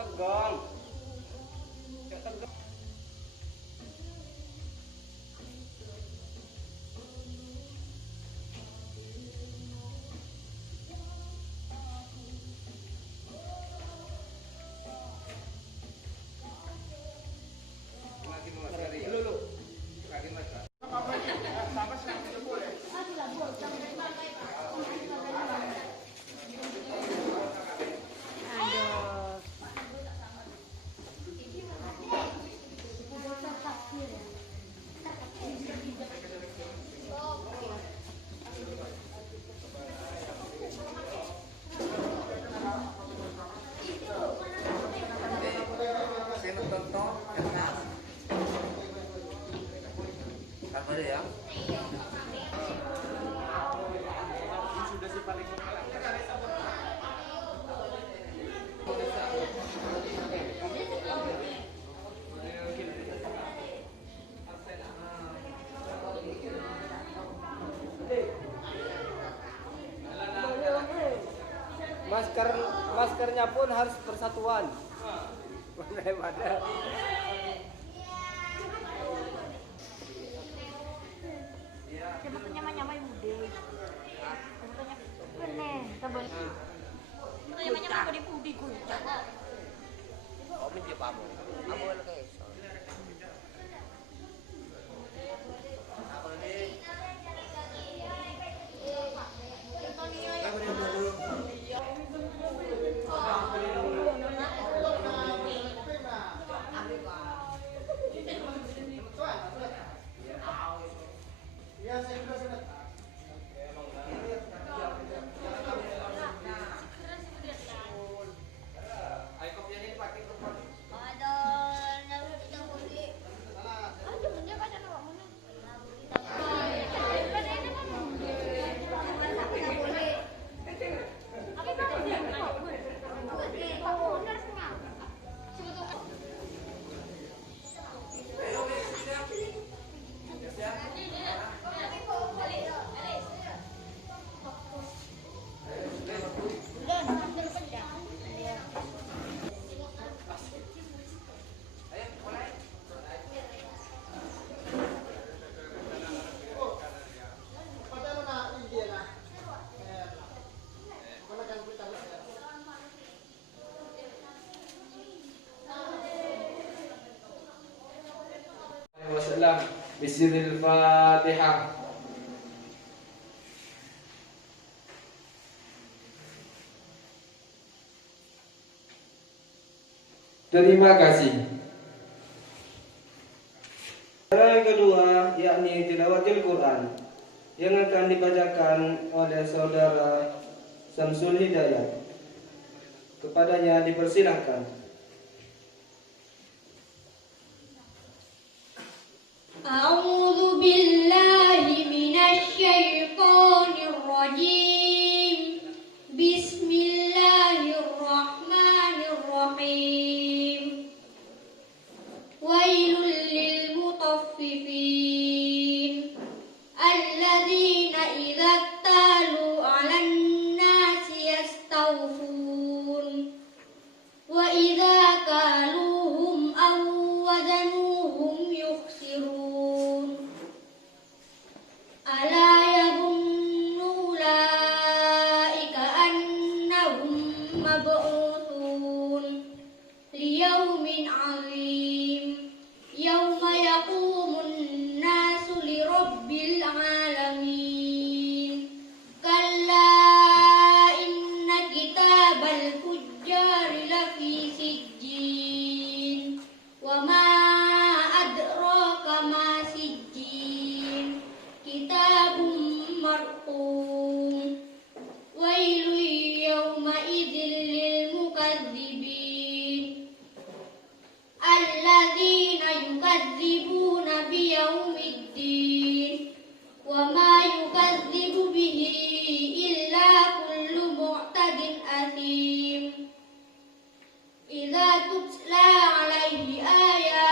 tegang. Cak tegang. Ya. Maskernya pun harus persatuan. Nyamai muda. Bener, tabon. Nyamai di pudi ku. Oh, minjem kamu. Kamu lagi. Bismillahirrahmanirrahim. Al-Fatihah. Terima kasih. Cara yang kedua yakni tilawatil Quran yang akan dibacakan oleh saudara Samsul Hidayat. Kepadanya dipersilahkan. أعوذ بالله من الشيطان الرجيم بسم الله الرحمن الرحيم ويل للمطففين الذين إذا اكتالوا على الناس يستوفون وإذا كالوهم أو وزنوهم يخسرون ألا يظن أولئك أنهم مبعوثون ليوم عظيم يوم يقوم الناس لرب العالمين كلا إن كتاب الفجار لفي سجين وما أدراك ما سجين كتاب مرقوم ويل يومئذ للمكذبين الذين يكذبون بيوم الدين وما يكذب به إلا كل معتد أثيم إذا تتلى عليه آيات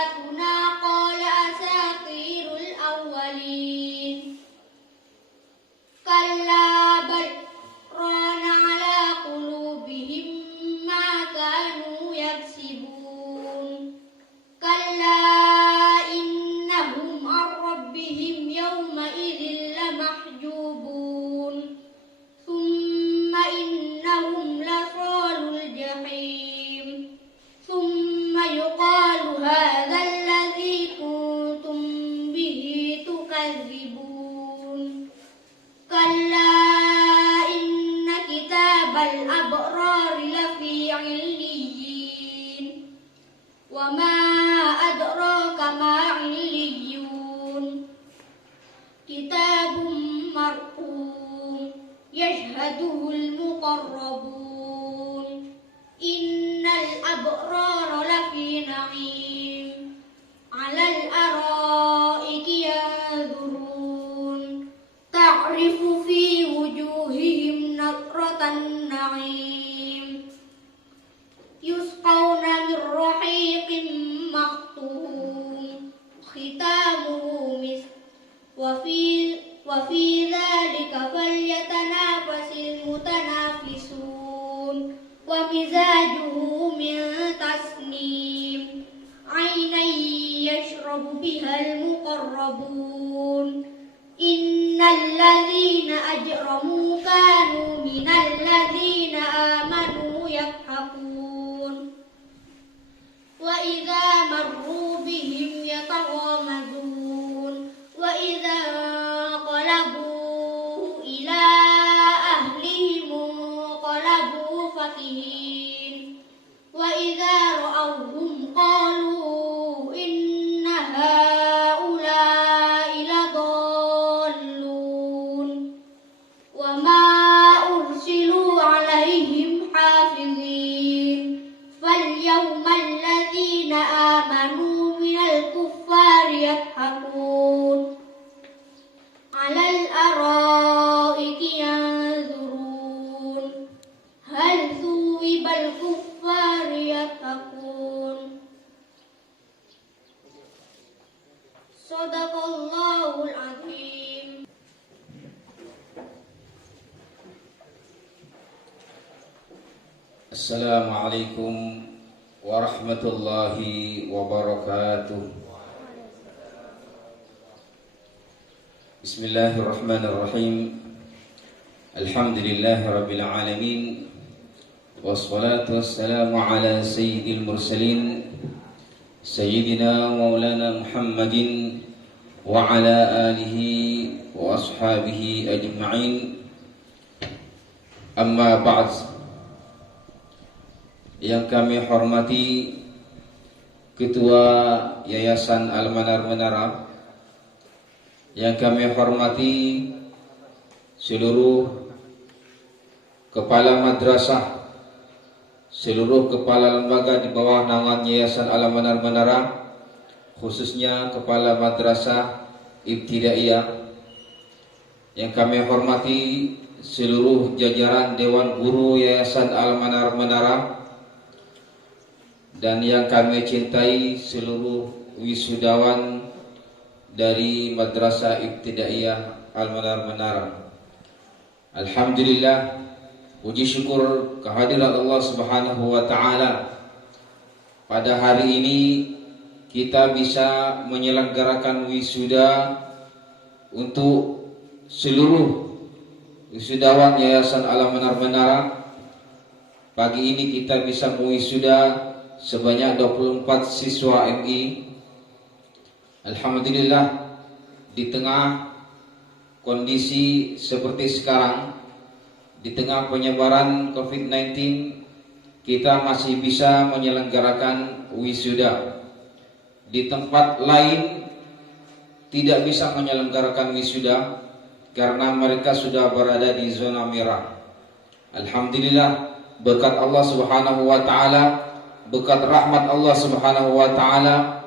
وما أدراك ما عليون كتاب مرقوم يشهده المقربون إن الأبرار لفي نعيم على الأرائك ينظرون تعرف في وجوههم نضرة النعيم يسقون من رحيق مختوم ختامه مسك وفي ذلك فليتنافس المتنافسون ومزاجه من تسنيم عينا يشرب بها المقربون إن الذين أجرموا كانوا من الذين آمنوا يضحكون وإذا مروا بهم يتغامزون وإذا انقلبوا إلى أهلهم انقلبوا فكهين وإذا رأوهم قالوا إن هؤلاء لضالون وما أرسلوا عليهم حافظين فاليوم الذين آمنوا من الكفار يضحكون على الأرائك ينظرون هل ثوب الكفار يضحكون صدق الله العظيم. Assalamualaikum warahmatullahi wabarakatuh. Bismillahirrahmanirrahim. Alhamdulillahi rabbil alamin. Wassalatu wassalamu ala sayyidil mursalin Sayyidina maulana Muhammadin wa ala alihi wa ashabihi ajma'in. Amma ba'd. Yang kami hormati Ketua Yayasan Al-Manar Menara, yang kami hormati seluruh kepala madrasah, seluruh kepala lembaga di bawah naungan Yayasan Al-Manar Menara, khususnya kepala madrasah Ibtidaiyah, yang kami hormati seluruh jajaran Dewan Guru Yayasan Al-Manar Menara, dan yang kami cintai seluruh wisudawan dari Madrasah Ibtidaiyah Al-Manar Menara. Alhamdulillah, puji syukur kehadirat Allah Subhanahu wa taala. Pada hari ini kita bisa menyelenggarakan wisuda untuk seluruh wisudawan Yayasan Al-Manar Menara. Pagi ini kita bisa mewisuda sebanyak 24 siswa MI. Alhamdulillah, di tengah kondisi seperti sekarang, di tengah penyebaran COVID-19, kita masih bisa menyelenggarakan wisuda. Di tempat lain tidak bisa menyelenggarakan wisuda karena mereka sudah berada di zona merah. Alhamdulillah, berkat Allah Subhanahu wa taala, berkat rahmat Allah Subhanahu wa taala,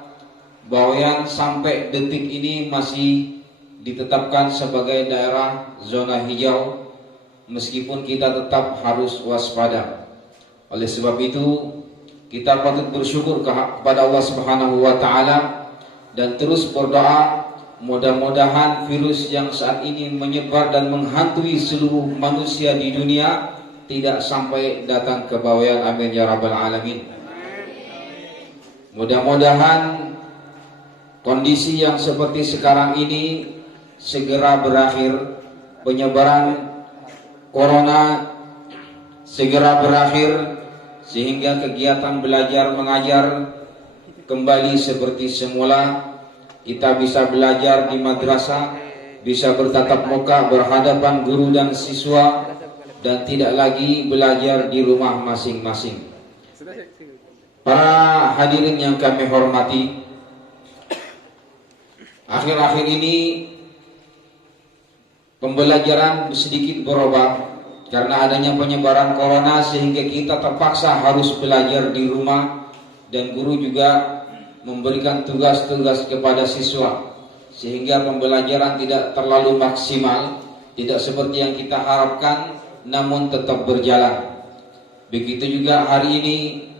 Bawean sampai detik ini masih ditetapkan sebagai daerah zona hijau, meskipun kita tetap harus waspada. Oleh sebab itu, kita patut bersyukur kepada Allah Subhanahu wa taala dan terus berdoa mudah-mudahan virus yang saat ini menyebar dan menghantui seluruh manusia di dunia tidak sampai datang ke Bawean. Amin ya rabbal alamin. Mudah-mudahan kondisi yang seperti sekarang ini segera berakhir, penyebaran corona segera berakhir, sehingga kegiatan belajar mengajar kembali seperti semula. Kita bisa belajar di madrasah, bisa bertatap muka berhadapan guru dan siswa, dan tidak lagi belajar di rumah masing-masing. Para hadirin yang kami hormati, akhir-akhir ini pembelajaran sedikit berubah karena adanya penyebaran corona, sehingga kita terpaksa harus belajar di rumah, dan guru juga memberikan tugas-tugas kepada siswa, sehingga pembelajaran tidak terlalu maksimal, tidak seperti yang kita harapkan, namun tetap berjalan. Begitu juga hari ini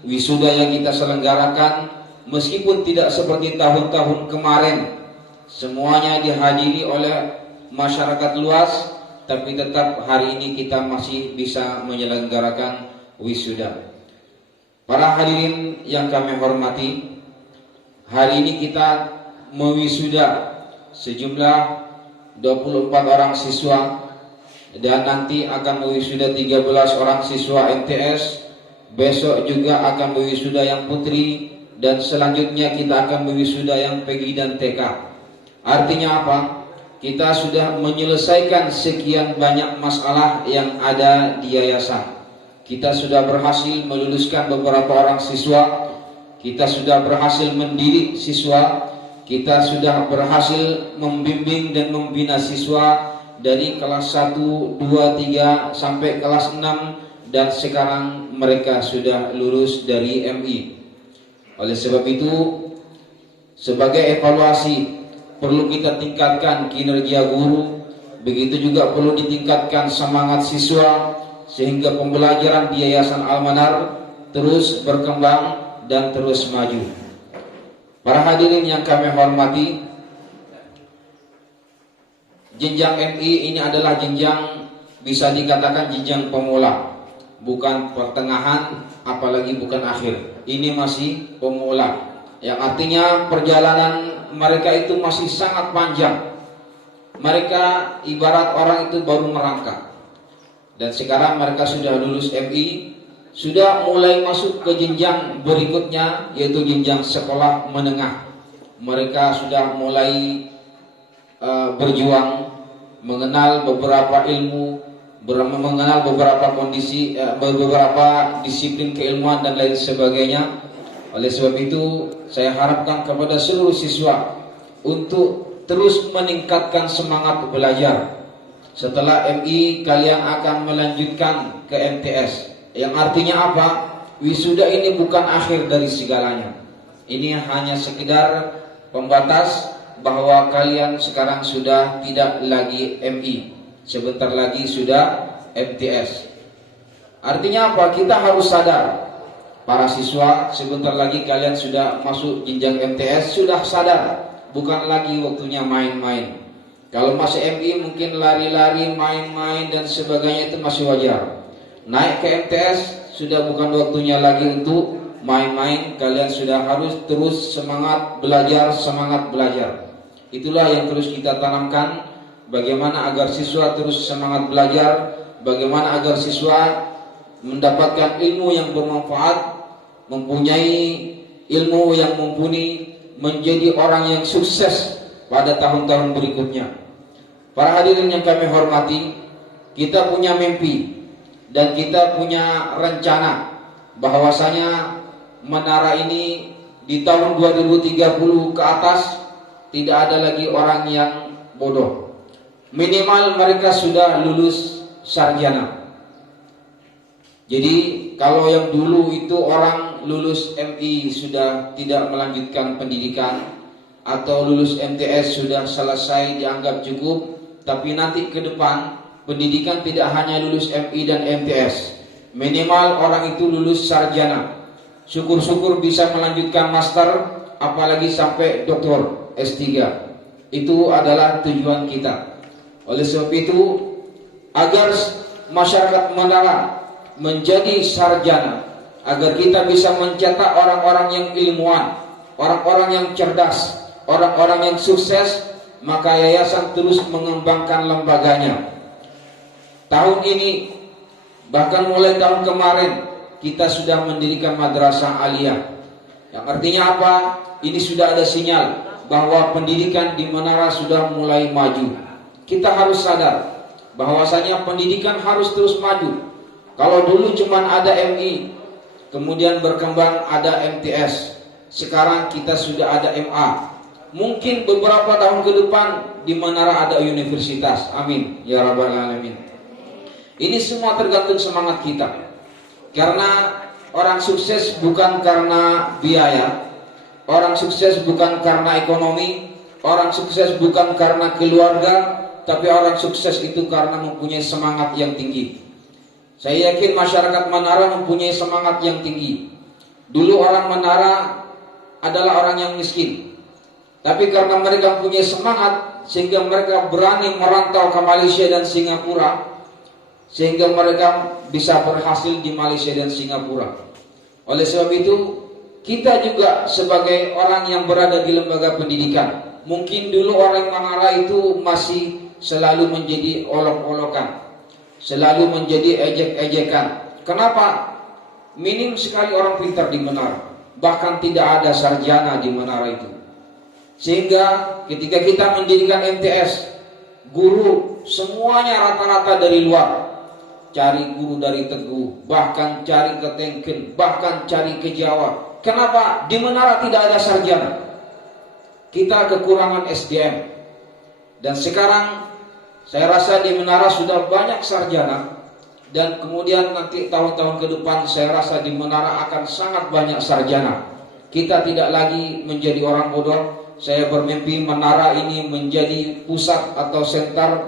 wisuda yang kita selenggarakan, meskipun tidak seperti tahun-tahun kemarin semuanya dihadiri oleh masyarakat luas, tapi tetap hari ini kita masih bisa menyelenggarakan wisuda. Para hadirin yang kami hormati, hari ini kita mewisuda sejumlah 24 orang siswa, dan nanti akan mewisuda 13 orang siswa MTS. Besok juga akan mewisuda yang putri, dan selanjutnya kita akan mewisuda yang PG dan TK. Artinya apa? Kita sudah menyelesaikan sekian banyak masalah yang ada di yayasan. Kita sudah berhasil meluluskan beberapa orang siswa, kita sudah berhasil mendidik siswa, kita sudah berhasil membimbing dan membina siswa dari kelas 1, 2, 3 sampai kelas 6, dan sekarang mereka sudah lulus dari MI. Oleh sebab itu, sebagai evaluasi, perlu kita tingkatkan kinerja guru, begitu juga perlu ditingkatkan semangat siswa, sehingga pembelajaran di Yayasan Al-Manar terus berkembang dan terus maju. Para hadirin yang kami hormati, jenjang MI ini adalah jenjang, bisa dikatakan jenjang pemula, bukan pertengahan, apalagi bukan akhir. Ini masih pemula, yang artinya perjalanan mereka itu masih sangat panjang. Mereka ibarat orang itu baru merangkak, dan sekarang mereka sudah lulus MI, sudah mulai masuk ke jenjang berikutnya, yaitu jenjang sekolah menengah. Mereka sudah mulai berjuang, mengenal beberapa ilmu, mengenal beberapa kondisi, beberapa disiplin keilmuan dan lain sebagainya. Oleh sebab itu, saya harapkan kepada seluruh siswa untuk terus meningkatkan semangat belajar. Setelah MI, kalian akan melanjutkan ke MTS, yang artinya apa? Wisuda ini bukan akhir dari segalanya. Ini hanya sekedar pembatas bahwa kalian sekarang sudah tidak lagi MI, sebentar lagi sudah MTS. Artinya apa? Kita harus sadar, para siswa, sebentar lagi kalian sudah masuk jenjang MTS, sudah sadar, bukan lagi waktunya main-main. Kalau masih MI mungkin lari-lari, main-main dan sebagainya, itu masih wajar. Naik ke MTS sudah bukan waktunya lagi untuk main-main, kalian sudah harus terus semangat belajar, semangat belajar. Itulah yang terus kita tanamkan, bagaimana agar siswa terus semangat belajar, bagaimana agar siswa mendapatkan ilmu yang bermanfaat, mempunyai ilmu yang mumpuni, menjadi orang yang sukses pada tahun-tahun berikutnya. Para hadirin yang kami hormati, kita punya mimpi dan kita punya rencana bahwasanya menara ini di tahun 2030 ke atas tidak ada lagi orang yang bodoh. Minimal mereka sudah lulus sarjana. Jadi kalau yang dulu itu orang lulus MI sudah tidak melanjutkan pendidikan, atau lulus MTS sudah selesai dianggap cukup, tapi nanti ke depan pendidikan tidak hanya lulus MI dan MTS, minimal orang itu lulus sarjana. Syukur-syukur bisa melanjutkan master, apalagi sampai doktor S3. Itu adalah tujuan kita. Oleh sebab itu, agar masyarakat Menara menjadi sarjana, agar kita bisa mencetak orang-orang yang ilmuwan, orang-orang yang cerdas, orang-orang yang sukses, maka yayasan terus mengembangkan lembaganya. Tahun ini, bahkan mulai tahun kemarin, kita sudah mendirikan madrasah aliyah. Yang artinya apa? Ini sudah ada sinyal bahwa pendidikan di Menara sudah mulai maju. Kita harus sadar bahwasanya pendidikan harus terus maju. Kalau dulu cuma ada MI, kemudian berkembang ada MTS, sekarang kita sudah ada MA. Mungkin beberapa tahun ke depan di Menara ada universitas. Amin ya rabbal alamin. Ini semua tergantung semangat kita. Karena orang sukses bukan karena biaya, orang sukses bukan karena ekonomi, orang sukses bukan karena keluarga, tapi orang sukses itu karena mempunyai semangat yang tinggi. Saya yakin masyarakat Menara mempunyai semangat yang tinggi. Dulu orang Menara adalah orang yang miskin, tapi karena mereka mempunyai semangat sehingga mereka berani merantau ke Malaysia dan Singapura, sehingga mereka bisa berhasil di Malaysia dan Singapura. Oleh sebab itu, kita juga sebagai orang yang berada di lembaga pendidikan, mungkin dulu orang Menara itu masih selalu menjadi olok-olokan, selalu menjadi ejek-ejekan. Kenapa? Minim sekali orang pintar di Menara, bahkan tidak ada sarjana di Menara itu. Sehingga ketika kita mendirikan MTS, guru semuanya rata-rata dari luar. Cari guru dari Teguh, bahkan cari ke Tengken, bahkan cari ke Jawa. Kenapa? Di Menara tidak ada sarjana. Kita kekurangan SDM. Dan sekarang saya rasa di Menara sudah banyak sarjana. Dan kemudian nanti tahun-tahun ke depan saya rasa di Menara akan sangat banyak sarjana. Kita tidak lagi menjadi orang bodoh. Saya bermimpi Menara ini menjadi pusat atau center,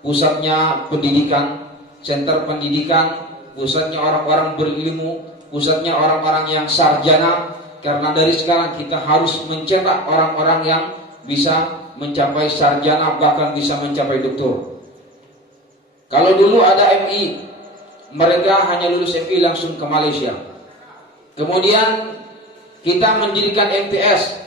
pusatnya pendidikan, center pendidikan, pusatnya orang-orang berilmu, pusatnya orang-orang yang sarjana. Karena dari sekarang kita harus mencetak orang-orang yang bisa mencapai sarjana, bahkan bisa mencapai doktor. Kalau dulu ada MI, mereka hanya lulus MI langsung ke Malaysia. Kemudian kita mendirikan MTS,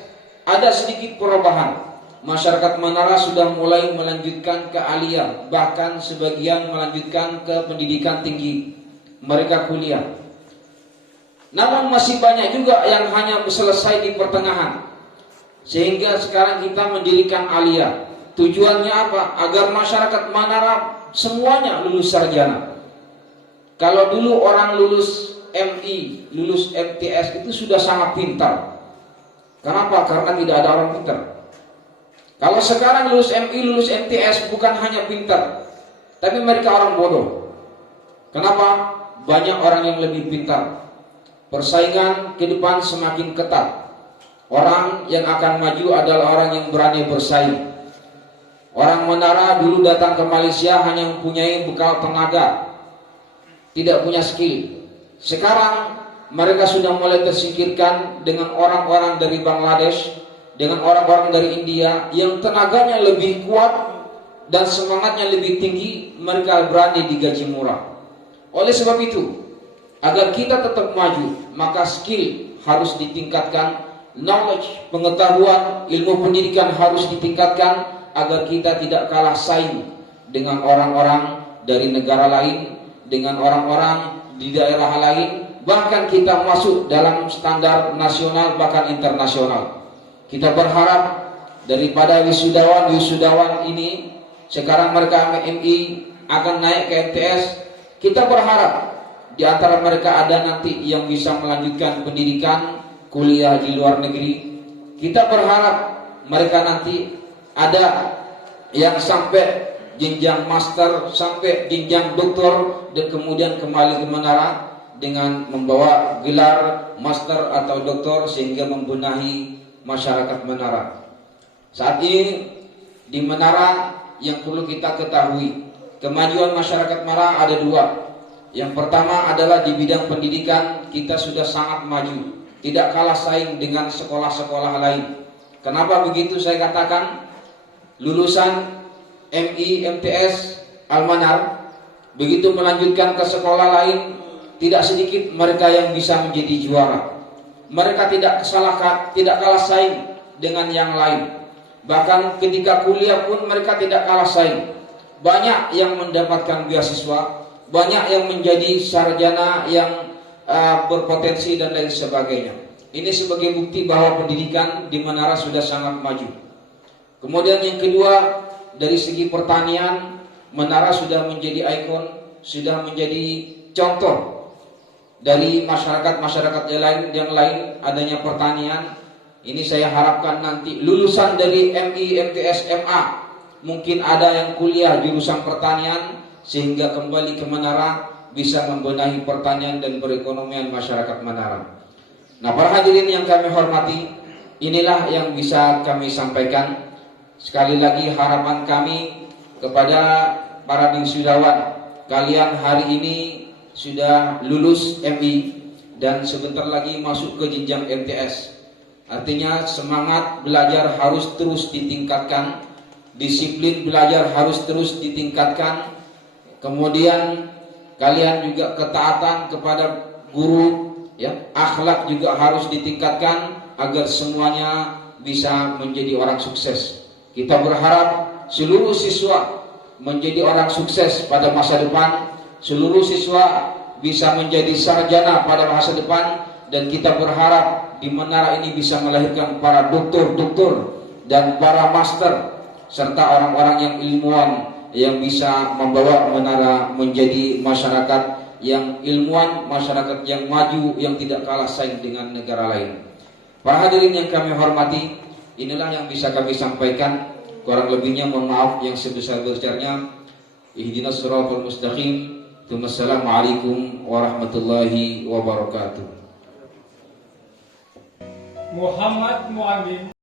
ada sedikit perubahan. Masyarakat Menara sudah mulai melanjutkan ke aliyah, bahkan sebagian melanjutkan ke pendidikan tinggi. Mereka kuliah. Namun masih banyak juga yang hanya selesai di pertengahan. Sehingga sekarang kita mendirikan aliyah. Tujuannya apa? Agar masyarakat Menara semuanya lulus sarjana. Kalau dulu orang lulus MI, lulus MTS itu sudah sangat pintar. Kenapa? Karena tidak ada orang pintar. Kalau sekarang lulus MI, lulus MTS bukan hanya pintar, tapi mereka orang bodoh. Kenapa? Banyak orang yang lebih pintar. Persaingan ke depan semakin ketat. Orang yang akan maju adalah orang yang berani bersaing. Orang Menara dulu datang ke Malaysia hanya mempunyai bekal tenaga, tidak punya skill. Sekarang mereka sudah mulai tersingkirkan dengan orang-orang dari Bangladesh, dengan orang-orang dari India yang tenaganya lebih kuat dan semangatnya lebih tinggi. Mereka berani digaji murah. Oleh sebab itu, agar kita tetap maju, maka skill harus ditingkatkan, knowledge, pengetahuan, ilmu pendidikan harus ditingkatkan, agar kita tidak kalah saing dengan orang-orang dari negara lain, dengan orang-orang di daerah lain, bahkan kita masuk dalam standar nasional bahkan internasional. Kita berharap daripada wisudawan ini, sekarang mereka MI akan naik ke MTS. Kita berharap di antara mereka ada nanti yang bisa melanjutkan pendidikan kuliah di luar negeri. Kita berharap mereka nanti ada yang sampai jenjang master, sampai jenjang doktor, dan kemudian kembali ke Menara dengan membawa gelar master atau doktor sehingga membenahi masyarakat Menara. Saat ini di Menara yang perlu kita ketahui, kemajuan masyarakat Menara ada dua. Yang pertama adalah di bidang pendidikan kita sudah sangat maju, tidak kalah saing dengan sekolah-sekolah lain. Kenapa begitu saya katakan? Lulusan MI, MTS, Al-Manar begitu melanjutkan ke sekolah lain, tidak sedikit mereka yang bisa menjadi juara. Mereka tidak kalah saing dengan yang lain. Bahkan ketika kuliah pun mereka tidak kalah saing. Banyak yang mendapatkan beasiswa, banyak yang menjadi sarjana yang berpotensi dan lain sebagainya. Ini sebagai bukti bahwa pendidikan di Menara sudah sangat maju. Kemudian yang kedua, dari segi pertanian, Menara sudah menjadi ikon, sudah menjadi contoh dari masyarakat yang lain adanya pertanian. Ini saya harapkan nanti lulusan dari MI, MTS, MA mungkin ada yang kuliah jurusan pertanian sehingga kembali ke Menara bisa membenahi pertanian dan perekonomian masyarakat Menara. Nah, para hadirin yang kami hormati, inilah yang bisa kami sampaikan. Sekali lagi harapan kami kepada para wisudawan, kalian hari ini sudah lulus MI dan sebentar lagi masuk ke jenjang MTS. Artinya semangat belajar harus terus ditingkatkan, disiplin belajar harus terus ditingkatkan. Kemudian kalian juga ketaatan kepada guru, ya, akhlak juga harus ditingkatkan agar semuanya bisa menjadi orang sukses. Kita berharap seluruh siswa menjadi orang sukses pada masa depan, seluruh siswa bisa menjadi sarjana pada masa depan, dan kita berharap di Menara ini bisa melahirkan para doktor-doktor dan para master serta orang-orang yang ilmuwan yang bisa membawa Menara menjadi masyarakat yang ilmuwan, masyarakat yang maju, yang tidak kalah saing dengan negara lain. Para hadirin yang kami hormati, inilah yang bisa kami sampaikan. Kurang lebihnya mohon maaf yang sebesar-besarnya. Ihdinas siratal mustaqim. Wassalamualaikum warahmatullahi wabarakatuh. Muhammad Mu'amin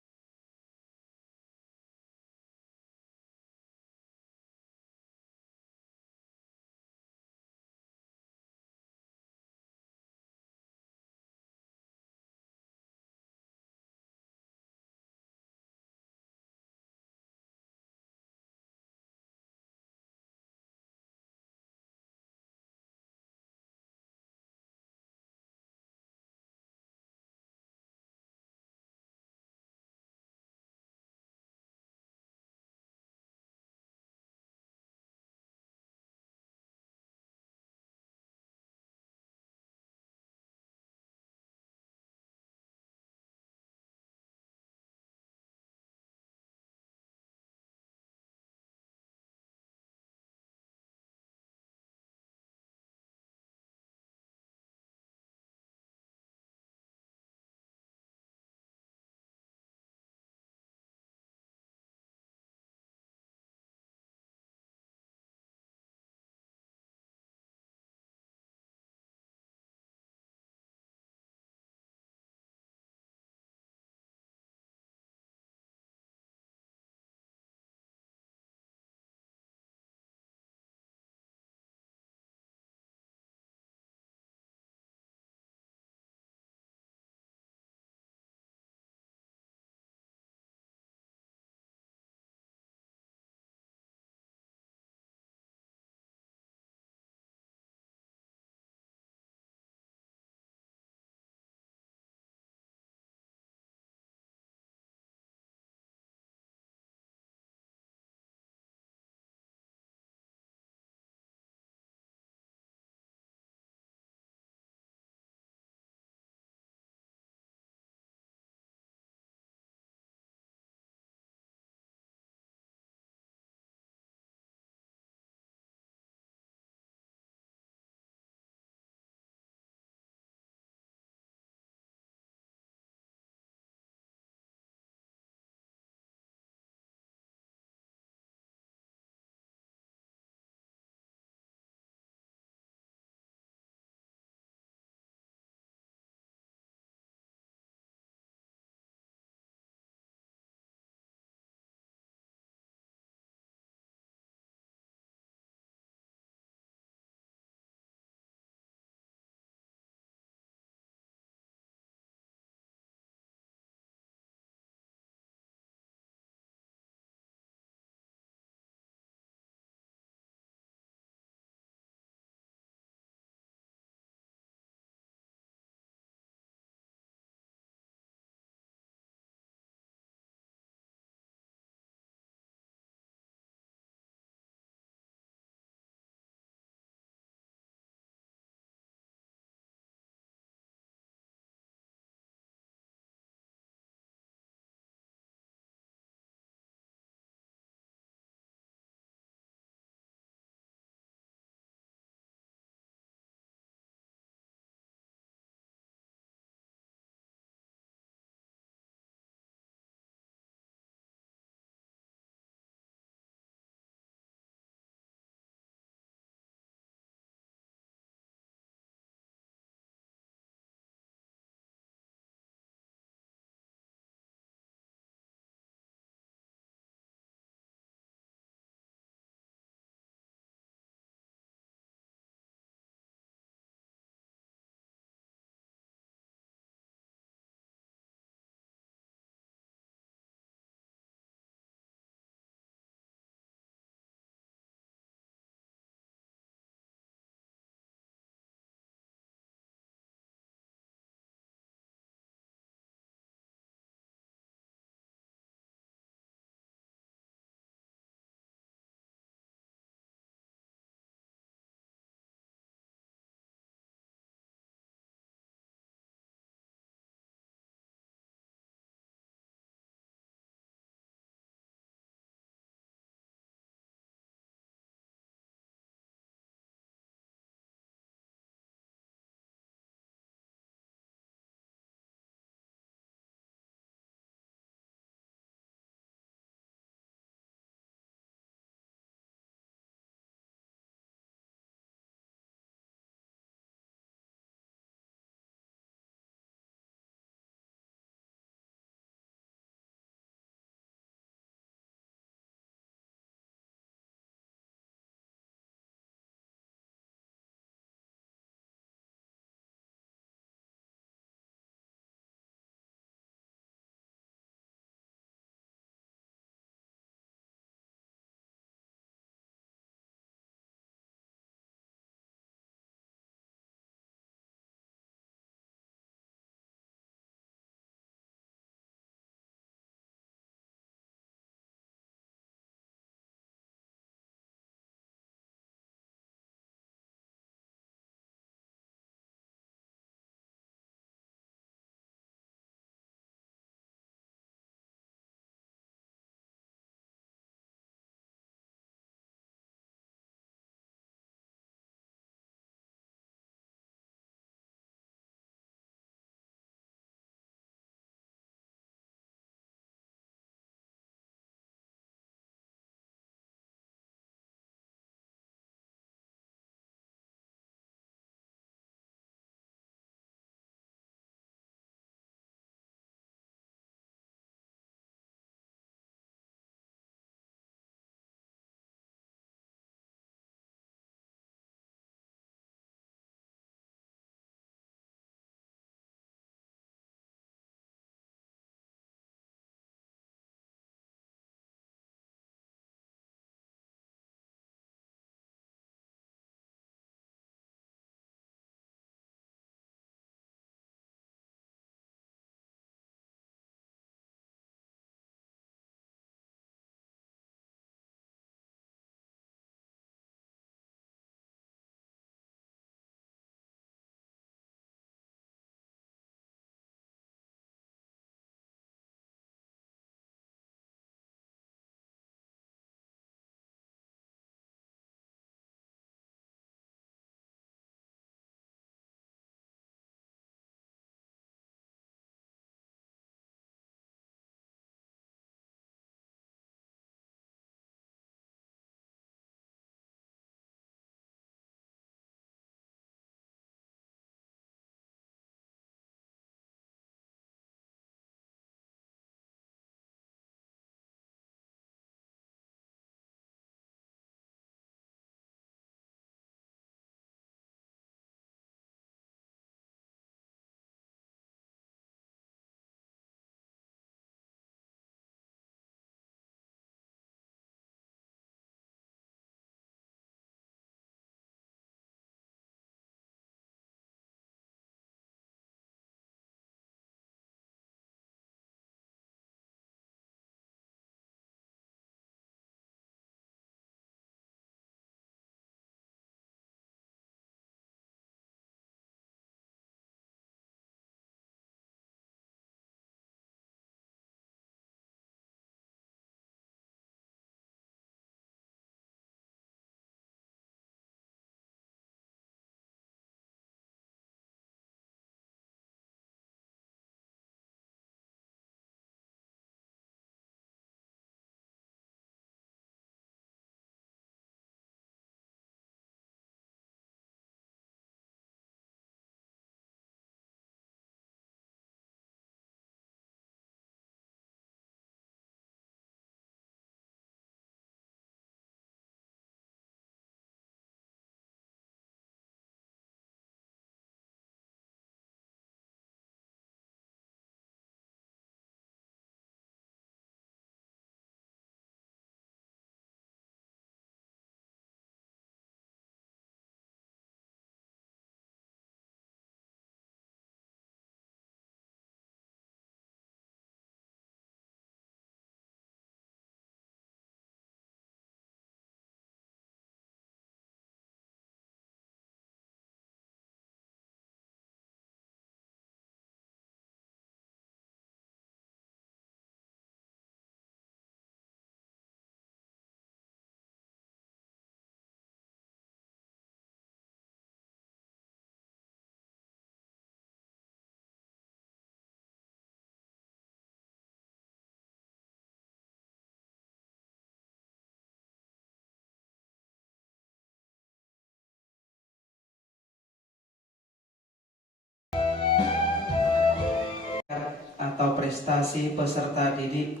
prestasi peserta didik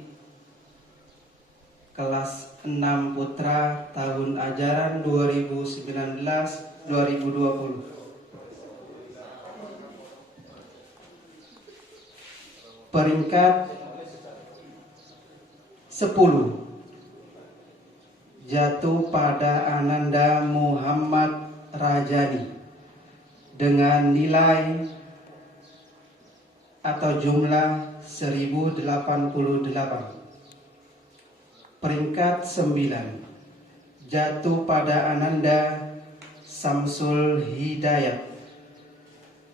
kelas 6 Putra tahun ajaran 2019-2020. Peringkat 10 jatuh pada Ananda Muhammad Rajani dengan nilai atau jumlah 1088. Peringkat 9 jatuh pada Ananda Samsul Hidayat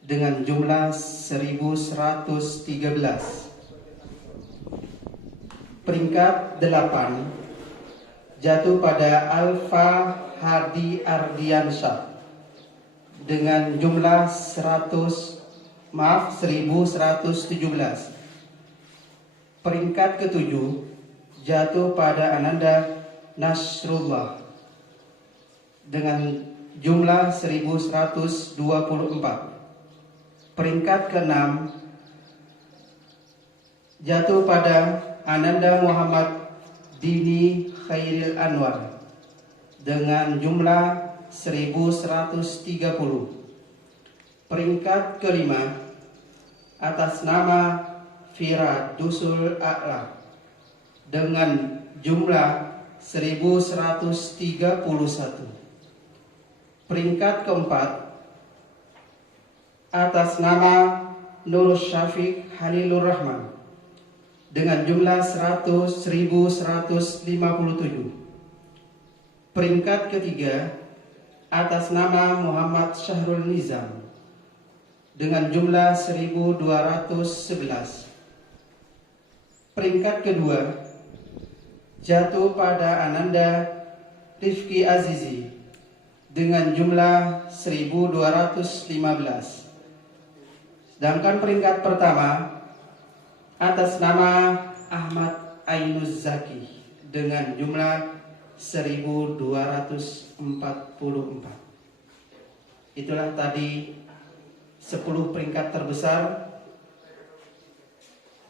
dengan jumlah 1113. Peringkat 8 jatuh pada Alfa Hadi Ardiansyah dengan jumlah 1117. Peringkat ke-7 jatuh pada Ananda Nasrullah dengan jumlah 1124. Peringkat ke-6 jatuh pada Ananda Muhammad Dini Khairil Anwar dengan jumlah 1130. Peringkat ke-5 atas nama Firadusul A'la dengan jumlah 1131. Peringkat ke-4 atas nama Nur Syafiq Halilur Rahman dengan jumlah 1157. Peringkat ke-3 atas nama Muhammad Syahrul Nizam dengan jumlah 1211. Peringkat ke-2 jatuh pada Ananda Rifki Azizi dengan jumlah 1215. Sedangkan peringkat pertama atas nama Ahmad Ainuz Zaki dengan jumlah 1244. Itulah tadi 10 peringkat terbesar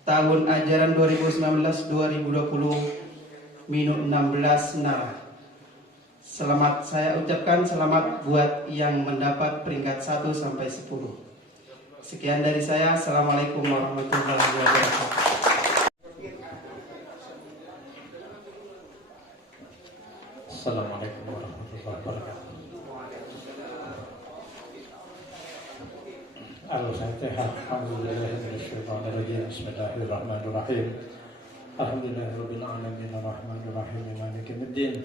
tahun ajaran 2019-2020 minus 16 Nara. Selamat saya ucapkan selamat buat yang mendapat peringkat 1 sampai 10. Sekian dari saya. Assalamualaikum warahmatullahi wabarakatuh. Assalamualaikum warahmatullahi wabarakatuh. Al-Fatihah. Alhamdulillahirrahmanirrahim. Bismillahirrahmanirrahim. Alhamdulillahirabbil alamin arrahmanir rahim maliki yaumiddin.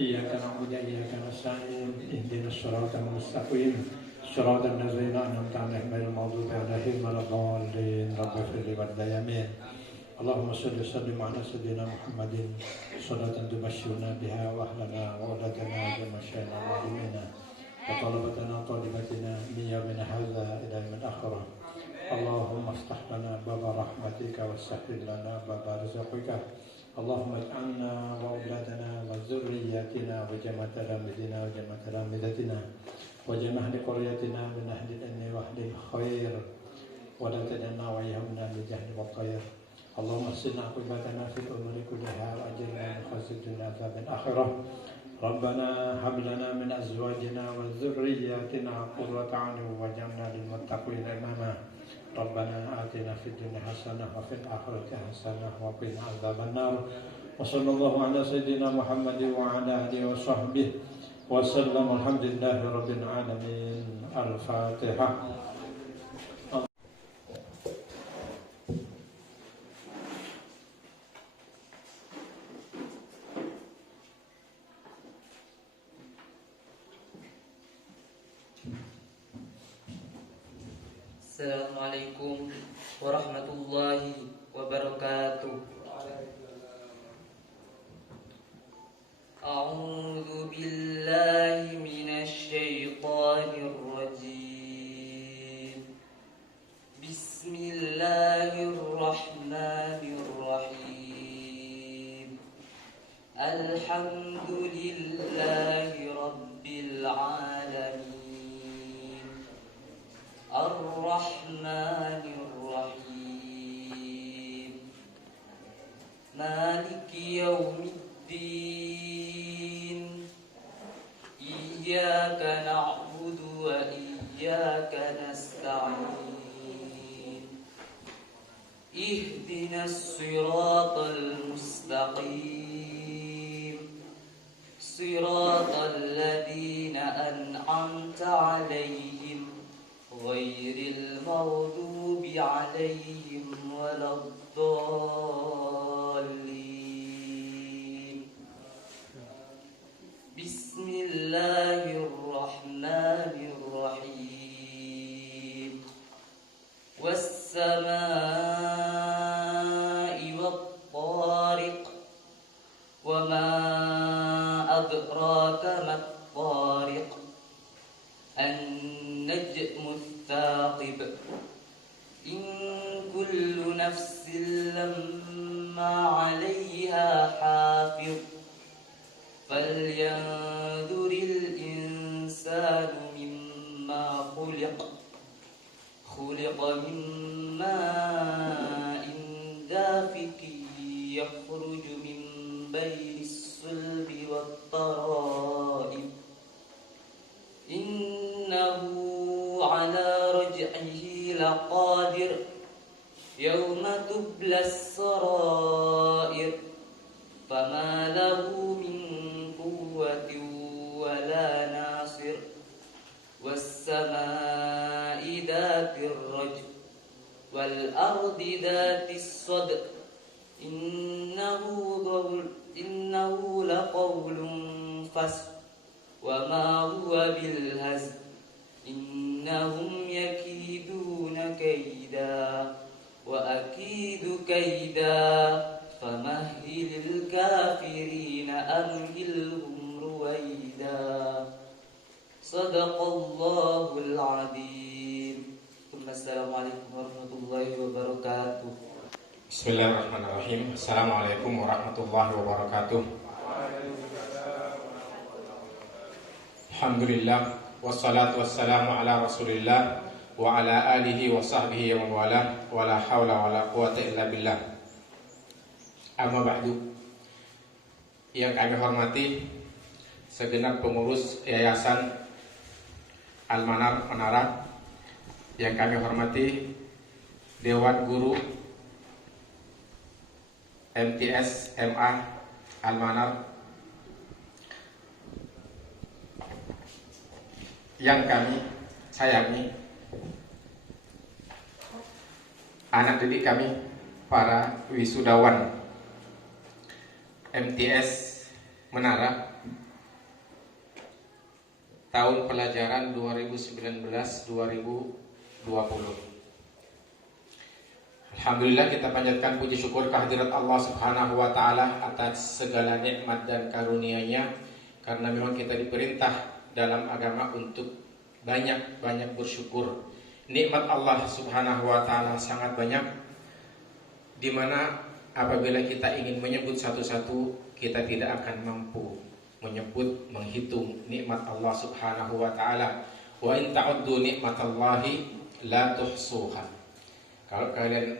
Iyyaka na'budu wa iyyaka nasta'in. Ihdinas siratal mustaqim. Shiratal ladzina an'amta 'alaihim ghairil maghdubi 'alaihim waladdallin. Rabbighfir li wal-yamin. Allahumma shalli wa sallim 'ala sayyidina Muhammadin salatan tubashshiruna biha wa ahlana wa auladana wa masyayina wa mu'minina wa talabatana wa talibatina min yawmina hadza ila yawmil akhirah. Allahumma iftah lana baba rahmatika wa sahhil lana baba rizqika. Allahumma ij'alna wa auladana wa dzurriyyatina wa jama'at talamidina wa jama'at talamidatina وجمع لقريتنا من أهل الأمن وأهل الخير ولا تجعلنا وإياهمنا بجهل والطير. اللهم احسن عاقبتنا في الأمور كلها وأجرنا من خزي الدنيا وعذاب الآخرة. ربنا هب لنا من أزواجنا وذرياتنا قرة أعين واجعلنا للمتقين إماما. ربنا آتنا في الدنيا حسنة وفي الآخرة حسنة وقنا عذاب النار. وصلى الله على سيدنا محمد وعلى آله وصحبه وسلم. الحمد لله رب العالمين. الفاتحة. Assalamualaikum warahmatullahi wabarakatuh. A'udzu billahi minasy syaithanir rajim. Bismillahirrahmanirrahim. Alhamdulillahi rabbil alamin. Ar-Rahmanir Rahim. مالك يوم الدين إياك نعبد وإياك نستعين اهدنا الصراط المستقيم صراط الذين أنعمت عليهم غير المغضوب عليهم ولا الضالين بسم الله الرحمن الرحيم والسماء والطارق وما أدراك ما الطارق النجم الثاقب إن كل نفس لما عليها حافظ فلينظر الإنسان مما خلق من ماء دافق يخرج من بين الصلب والترائب إنه على رجعه لقادر يوم تبلى السرائر فما له من قوة ولا ناصر والسماء ذات الرجع والأرض ذات الصدع إنه لقول فصل وما هو بالهزل إنهم يكيدون كيدا وأكيد كيدا فمهل الكافرين أمهلهم رويدا صدق الله العظيم ثم السلام عليكم ورحمة الله وبركاته. Bismillahirrahmanirrahim. Assalamualaikum warahmatullahi wabarakatuh. Alhamdulillah wassalatu wassalamu ala Rasulillah wa ala alihi wa sahbihi wa wala wa la hawla wa la quwata illa billah. Amma ba'du. Yang kami hormati segenap pengurus Yayasan Al-Manar Menara, yang kami hormati Dewan Guru MTS MA Al-Manar, yang kami sayangi, anak didik kami, para wisudawan MTS Menara tahun pelajaran 2019-2020. Alhamdulillah, kita panjatkan puji syukur kehadirat Allah Subhanahu wa Ta'ala atas segala nikmat dan karunia-Nya, karena memang kita diperintah dalam agama untuk banyak-banyak bersyukur. Nikmat Allah Subhanahu wa Ta'ala sangat banyak, di mana apabila kita ingin menyebut satu-satu, kita tidak akan mampu menyebut, menghitung nikmat Allah Subhanahu wa Ta'ala. Wa in ta'uddu nikmatallahi la tuhsuha. Kalau kalian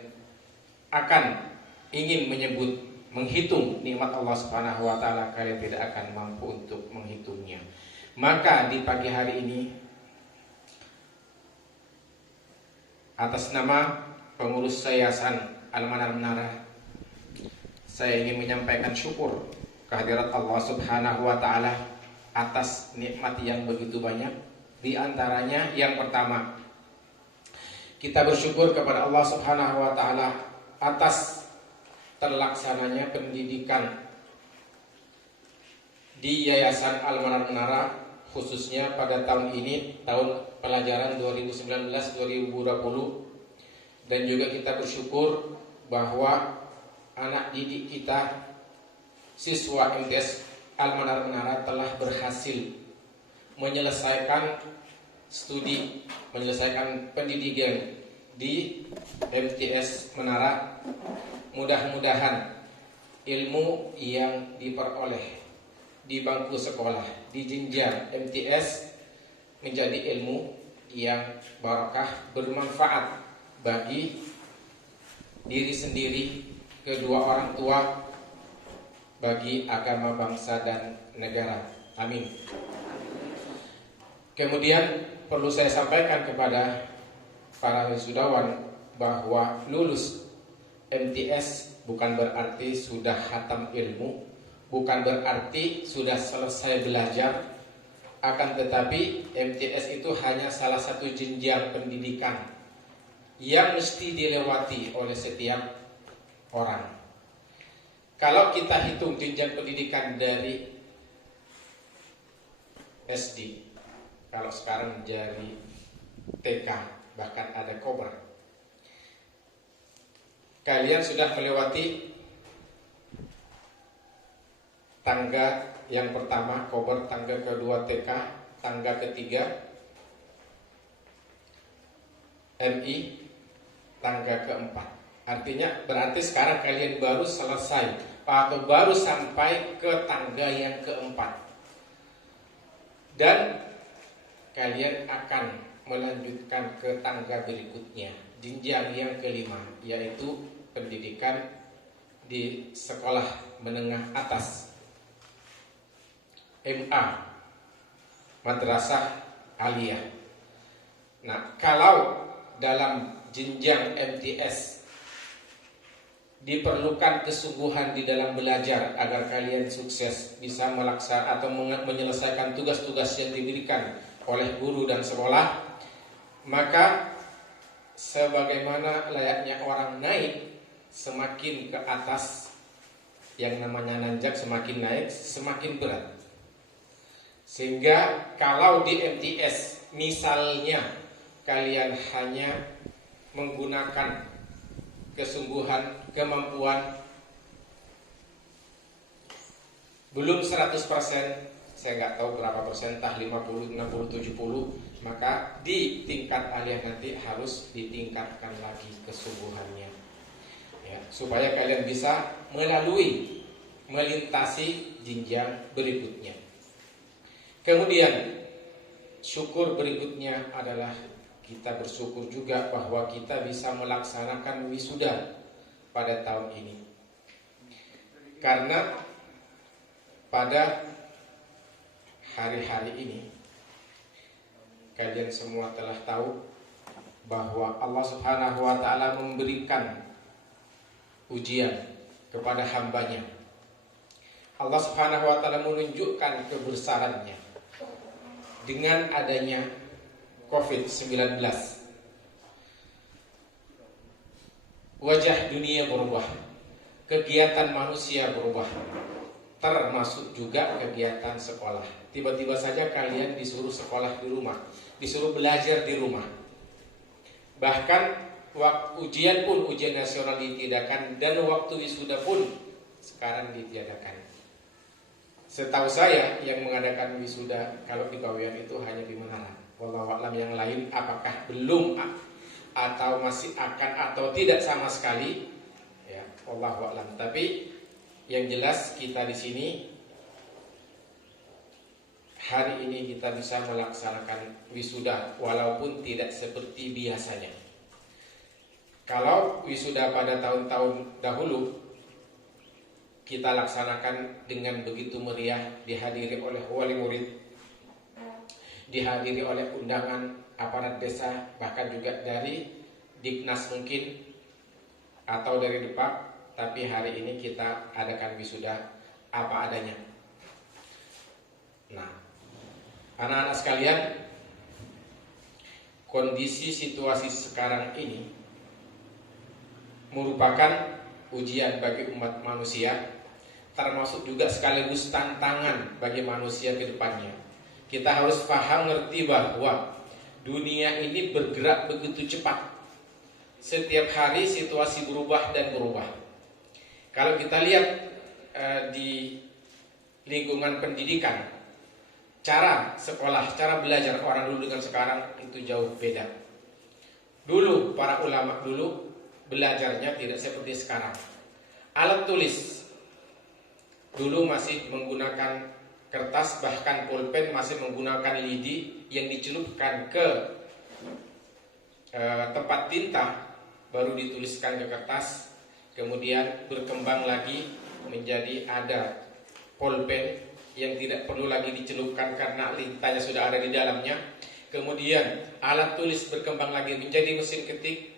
akan ingin menyebut, menghitung nikmat Allah Subhanahu wa Ta'ala, kalian tidak akan mampu untuk menghitungnya. Maka di pagi hari ini, atas nama pengurus Yayasan Al-Manar Menara, saya ingin menyampaikan syukur kehadirat Allah Subhanahu wa Ta'ala atas nikmat yang begitu banyak. Di antaranya yang pertama, kita bersyukur kepada Allah Subhanahu wa Ta'ala atas terlaksananya pendidikan di Yayasan Al-Manar Menara, khususnya pada tahun ini, tahun pelajaran 2019-2020. Dan juga kita bersyukur bahwa anak didik kita, siswa MTS Al-Manar Menara, telah berhasil menyelesaikan studi, menyelesaikan pendidikan di MTS Menara. Mudah-mudahan ilmu yang diperoleh di bangku sekolah di jenjang MTS menjadi ilmu yang barakah, bermanfaat bagi diri sendiri, kedua orang tua, bagi agama, bangsa, dan negara. Amin. Kemudian perlu saya sampaikan kepada para wisudawan bahwa lulus MTS bukan berarti sudah khatam ilmu, bukan berarti sudah selesai belajar. Akan tetapi MTS itu hanya salah satu jenjang pendidikan yang mesti dilewati oleh setiap orang. Kalau kita hitung jenjang pendidikan dari SD, kalau sekarang jadi TK, bahkan ada kobar, kalian sudah melewati tangga yang pertama kobar, tangga kedua TK, tangga ketiga MI, tangga keempat. Artinya berarti sekarang kalian baru selesai atau baru sampai ke tangga yang keempat. Dan kalian akan melanjutkan ke tangga berikutnya, jenjang yang kelima, yaitu pendidikan di sekolah menengah atas, MA, Madrasah Aliyah. Nah, kalau dalam jenjang MTS diperlukan kesungguhan di dalam belajar agar kalian sukses bisa melaksanakan atau menyelesaikan tugas-tugas yang diberikan oleh guru dan sekolah, maka sebagaimana layaknya orang naik, semakin ke atas yang namanya nanjak, semakin naik semakin berat. Sehingga kalau di MTS misalnya kalian hanya menggunakan kesungguhan, kemampuan belum 100%, saya nggak tahu berapa persen, entah 50, 60, 70, maka di tingkat aliyah nanti harus ditingkatkan lagi kesungguhannya, ya, supaya kalian bisa melintasi jenjang berikutnya. Kemudian syukur berikutnya adalah kita bersyukur juga bahwa kita bisa melaksanakan wisuda pada tahun ini. Karena pada hari-hari ini kalian semua telah tahu bahwa Allah Subhanahu wa ta'ala memberikan ujian kepada hambanya. Allah Subhanahu wa ta'ala menunjukkan kebesarannya dengan adanya COVID-19. Wajah dunia berubah, kegiatan manusia berubah, termasuk juga kegiatan sekolah. Tiba-tiba saja kalian disuruh sekolah di rumah, disuruh belajar di rumah. Bahkan waktu ujian pun, ujian nasional ditiadakan, dan waktu wisuda pun sekarang ditiadakan. Setahu saya yang mengadakan wisuda kalau di Bawean itu hanya di Menara. Wallahu a'lam, yang lain apakah belum atau masih akan atau tidak sama sekali, ya, wallahu a'lam. Tapi yang jelas kita di sini hari ini kita bisa melaksanakan wisuda walaupun tidak seperti biasanya. Kalau wisuda pada tahun-tahun dahulu kita laksanakan dengan begitu meriah, dihadiri oleh wali murid, dihadiri oleh undangan aparat desa, bahkan juga dari Diknas mungkin atau dari Depak. Tapi hari ini kita adakan wisuda apa adanya. Nah, anak-anak sekalian, kondisi situasi sekarang ini merupakan ujian bagi umat manusia, termasuk juga sekaligus tantangan bagi manusia ke depannya. Kita harus paham, ngerti bahwa dunia ini bergerak begitu cepat. Setiap hari situasi berubah dan berubah. Kalau kita lihat di lingkungan pendidikan, cara sekolah, cara belajar orang dulu dengan sekarang itu jauh beda. Dulu para ulama dulu belajarnya tidak seperti sekarang. Alat tulis dulu masih menggunakan kertas, bahkan pulpen masih menggunakan lidi yang dicelupkan ke tempat tinta, baru dituliskan ke kertas, kemudian berkembang lagi menjadi ada pulpen yang tidak perlu lagi dicelupkan karena tintanya sudah ada di dalamnya. Kemudian alat tulis berkembang lagi menjadi mesin ketik.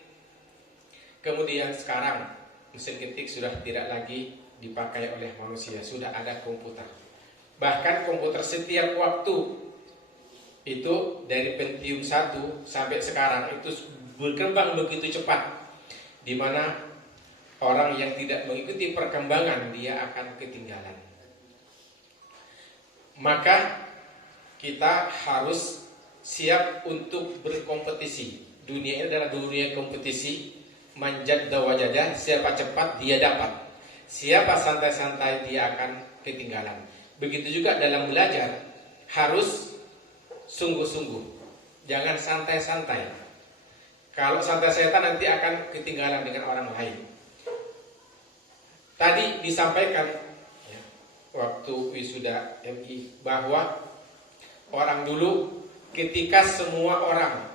Kemudian sekarang mesin ketik sudah tidak lagi dipakai oleh manusia, sudah ada komputer. Bahkan komputer setiap waktu itu dari Pentium 1 sampai sekarang itu berkembang begitu cepat, di mana orang yang tidak mengikuti perkembangan dia akan ketinggalan. Maka kita harus siap untuk berkompetisi. Dunia ini adalah dunia kompetisi. Manjadda wajada, siapa cepat dia dapat, siapa santai-santai dia akan ketinggalan. Begitu juga dalam belajar, harus sungguh-sungguh, jangan santai-santai. Kalau santai-santai nanti akan ketinggalan dengan orang lain. Tadi disampaikan ya, waktu wisuda MI bahwa orang dulu ketika semua orang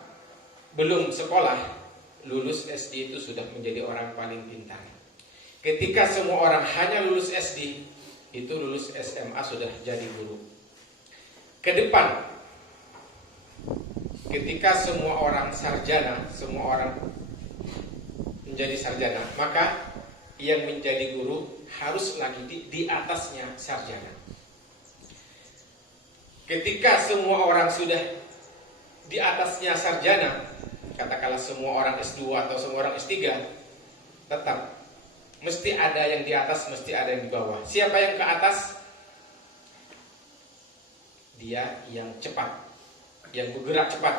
belum sekolah, lulus SD itu sudah menjadi orang paling pintar. Ketika semua orang hanya lulus SD, itu lulus SMA sudah jadi guru. Ke depan, ketika semua orang sarjana, semua orang menjadi sarjana, maka yang menjadi guru harus lagi di atasnya sarjana. Ketika semua orang sudah di atasnya sarjana, katakanlah semua orang S2 atau semua orang S3, tetap mesti ada yang di atas, mesti ada yang di bawah. Siapa yang ke atas? Dia yang cepat, yang bergerak cepat,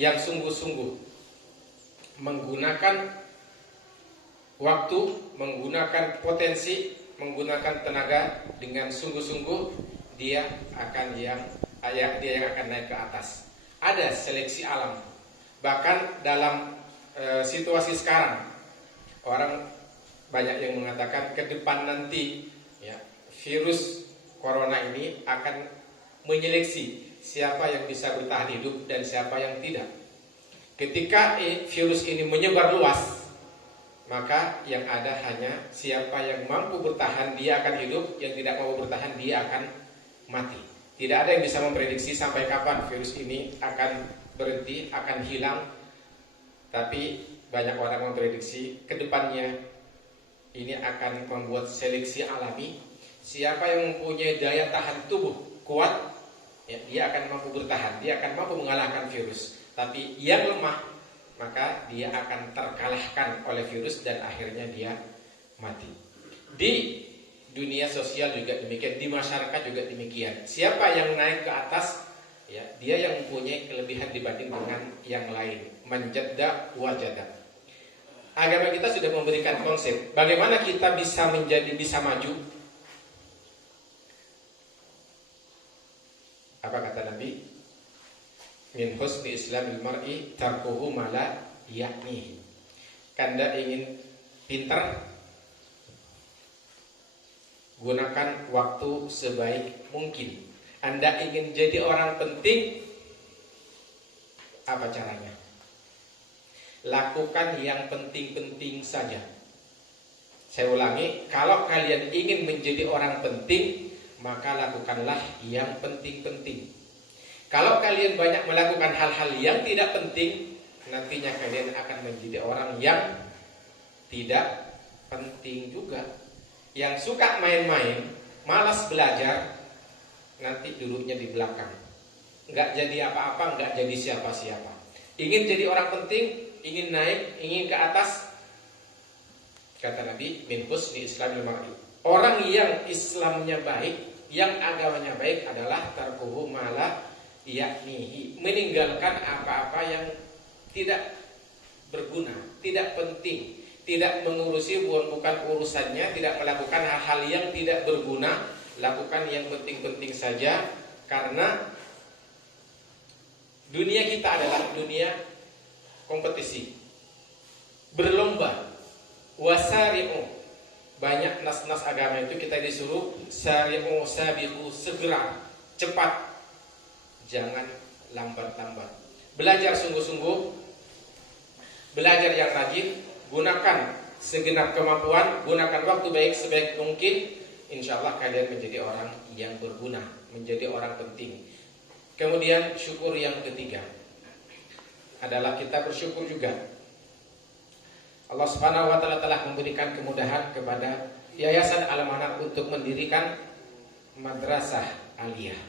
yang sungguh-sungguh menggunakan waktu, menggunakan potensi, menggunakan tenaga dengan sungguh-sungguh, dia yang akan naik ke atas. Ada seleksi alam. Bahkan dalam situasi sekarang, orang banyak yang mengatakan ke depan nanti ya, virus corona ini akan menyeleksi siapa yang bisa bertahan hidup dan siapa yang tidak. Ketika virus ini menyebar luas, maka yang ada hanya siapa yang mampu bertahan dia akan hidup, yang tidak mampu bertahan dia akan mati. Tidak ada yang bisa memprediksi sampai kapan virus ini akan berhenti, akan hilang. Tapi banyak orang memprediksi ke depannya ini akan membuat seleksi alami. Siapa yang mempunyai daya tahan tubuh kuat, ya, dia akan mampu bertahan, dia akan mampu mengalahkan virus. Tapi yang lemah, maka dia akan terkalahkan oleh virus dan akhirnya dia mati. Di dunia sosial juga demikian, di masyarakat juga demikian. Siapa yang naik ke atas, ya, dia yang mempunyai kelebihan dibanding dengan yang lain. Manjadda wajada. Agama kita sudah memberikan konsep bagaimana kita bisa bisa maju. Apa kata Nabi? Min husni islamil mar'i tarkuhu ma la ya'nihi. Anda ingin pintar, gunakan waktu sebaik mungkin. Anda ingin jadi orang penting, apa caranya? Lakukan yang penting-penting saja. Saya ulangi, kalau kalian ingin menjadi orang penting, maka lakukanlah yang penting-penting. Kalau kalian banyak melakukan hal-hal yang tidak penting, nantinya kalian akan menjadi orang yang tidak penting juga. Yang suka main-main, malas belajar, nanti duduknya di belakang, nggak jadi apa-apa, nggak jadi siapa-siapa. Ingin jadi orang penting, ingin naik, ingin ke atas, kata Nabi, min husni islamil mar'i. Orang yang Islamnya baik, yang agamanya baik adalah tarkuhu mala yaknihi, meninggalkan apa-apa yang tidak berguna, tidak penting, tidak mengurusi bukan urusannya, tidak melakukan hal-hal yang tidak berguna, lakukan yang penting-penting saja. Karena dunia kita adalah dunia kompetisi, berlomba, wasari'u. Banyak nas-nas agama itu kita disuruh sari'u sabiqu, segera, cepat, jangan lambat-lambat. Belajar sungguh-sungguh, belajar yang rajin, gunakan segenap kemampuan, gunakan waktu baik sebaik mungkin. Insya Allah kalian menjadi orang yang berguna, menjadi orang penting. Kemudian syukur yang ketiga adalah kita bersyukur juga. Allah Subhanahu wa taala telah memberikan kemudahan kepada Yayasan Al-Manar untuk mendirikan madrasah aliyah.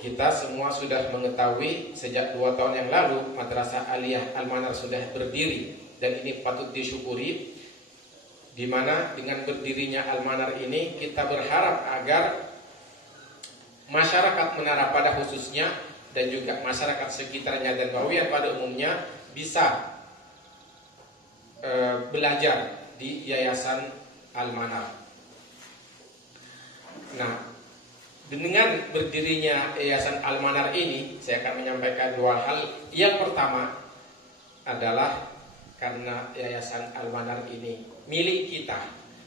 Kita semua sudah mengetahui sejak 2 tahun yang lalu madrasah aliyah Al-Manar sudah berdiri, dan ini patut disyukuri. Di mana dengan berdirinya Al-Manar ini kita berharap agar masyarakat Menara pada khususnya dan juga masyarakat sekitarnya dan Bawiyah pada umumnya bisa belajar di Yayasan Al-Manar. Nah, dengan berdirinya Yayasan Al-Manar ini, saya akan menyampaikan 2 hal. Yang pertama adalah karena Yayasan Al-Manar ini milik kita,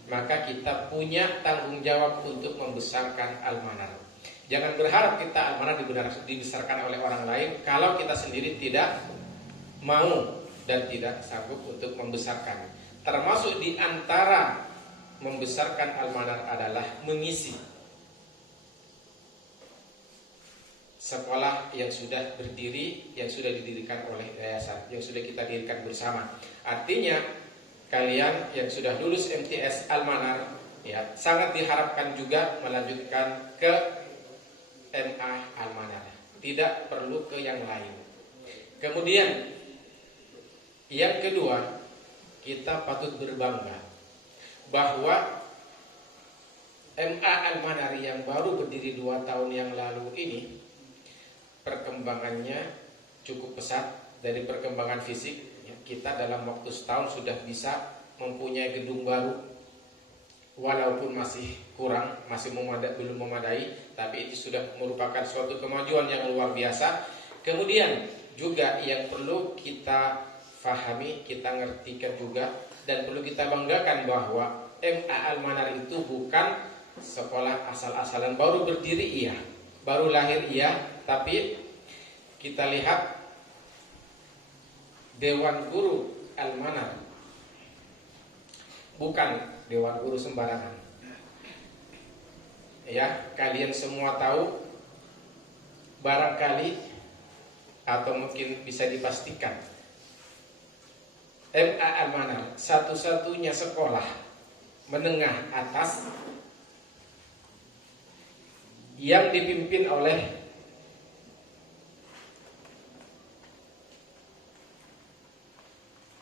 maka kita punya tanggung jawab untuk membesarkan Al-Manar. Jangan berharap kita Al-Manar dibesarkan oleh orang lain kalau kita sendiri tidak mau dan tidak sanggup untuk membesarkan. Termasuk di antara membesarkan Al-Manar adalah mengisi sekolah yang sudah berdiri, yang sudah didirikan oleh yayasan, yang sudah kita dirikan bersama. Artinya kalian yang sudah lulus MTS Al-Manar ya, sangat diharapkan juga melanjutkan ke MA Al-Manar, tidak perlu ke yang lain. Kemudian yang kedua, kita patut berbangga bahwa MA Al-Manar yang baru berdiri 2 tahun yang lalu ini perkembangannya cukup pesat. Dari perkembangan fisik ya, kita dalam waktu setahun sudah bisa mempunyai gedung baru, walaupun masih kurang, masih belum memadai, tapi itu sudah merupakan suatu kemajuan yang luar biasa. Kemudian juga yang perlu kita fahami, kita ngertikan juga, dan perlu kita banggakan bahwa MA Al-Manar itu bukan sekolah asal-asalan, baru berdiri iya, baru lahir iya, tapi kita lihat Dewan Guru Al-Manar bukan Dewan Guru sembarangan. Ya, kalian semua tahu, barangkali atau mungkin bisa dipastikan, MA Al-Manar satu-satunya sekolah menengah atas yang dipimpin oleh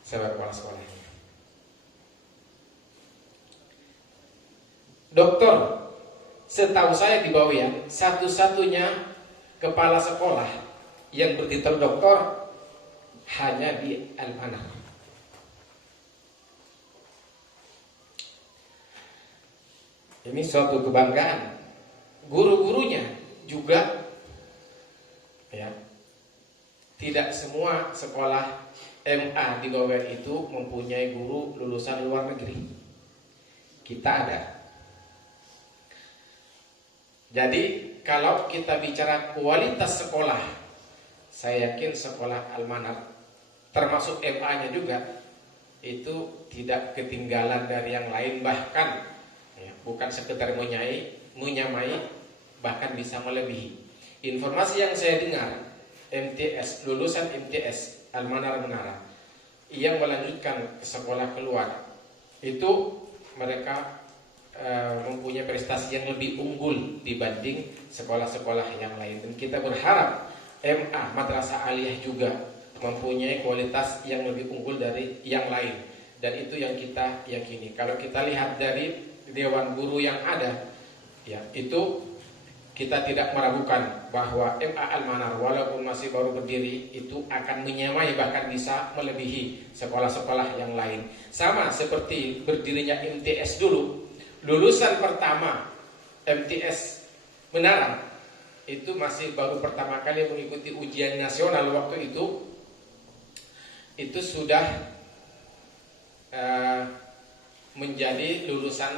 sahabat kepala sekolahnya. Doktor, setahu saya di Bawean, satu-satunya kepala sekolah yang bertitel doktor hanya di Al-Manar. Ini suatu kebanggaan. Guru-gurunya juga ya, tidak semua sekolah MA di Bawean itu mempunyai guru lulusan luar negeri. Kita ada. Jadi kalau kita bicara kualitas sekolah, saya yakin sekolah Al-Manar termasuk MA-nya juga itu tidak ketinggalan dari yang lain, bahkan ya, bukan sekedar menyamai, bahkan bisa melebihi. Informasi yang saya dengar, MTS, lulusan MTS Al-Manar Menara yang melanjutkan ke sekolah keluar itu mereka mempunyai prestasi yang lebih unggul dibanding sekolah-sekolah yang lain. Dan kita berharap MA Madrasah Aliyah juga mempunyai kualitas yang lebih unggul dari yang lain. Dan itu yang kita yakini. Kalau kita lihat dari Dewan Guru yang ada, ya itu kita tidak meragukan bahwa MA Al-Manar walaupun masih baru berdiri itu akan menyamai, bahkan bisa melebihi sekolah-sekolah yang lain. Sama seperti berdirinya MTS dulu, lulusan pertama MTS Menara itu masih baru pertama kali mengikuti ujian nasional waktu itu sudah menjadi lulusan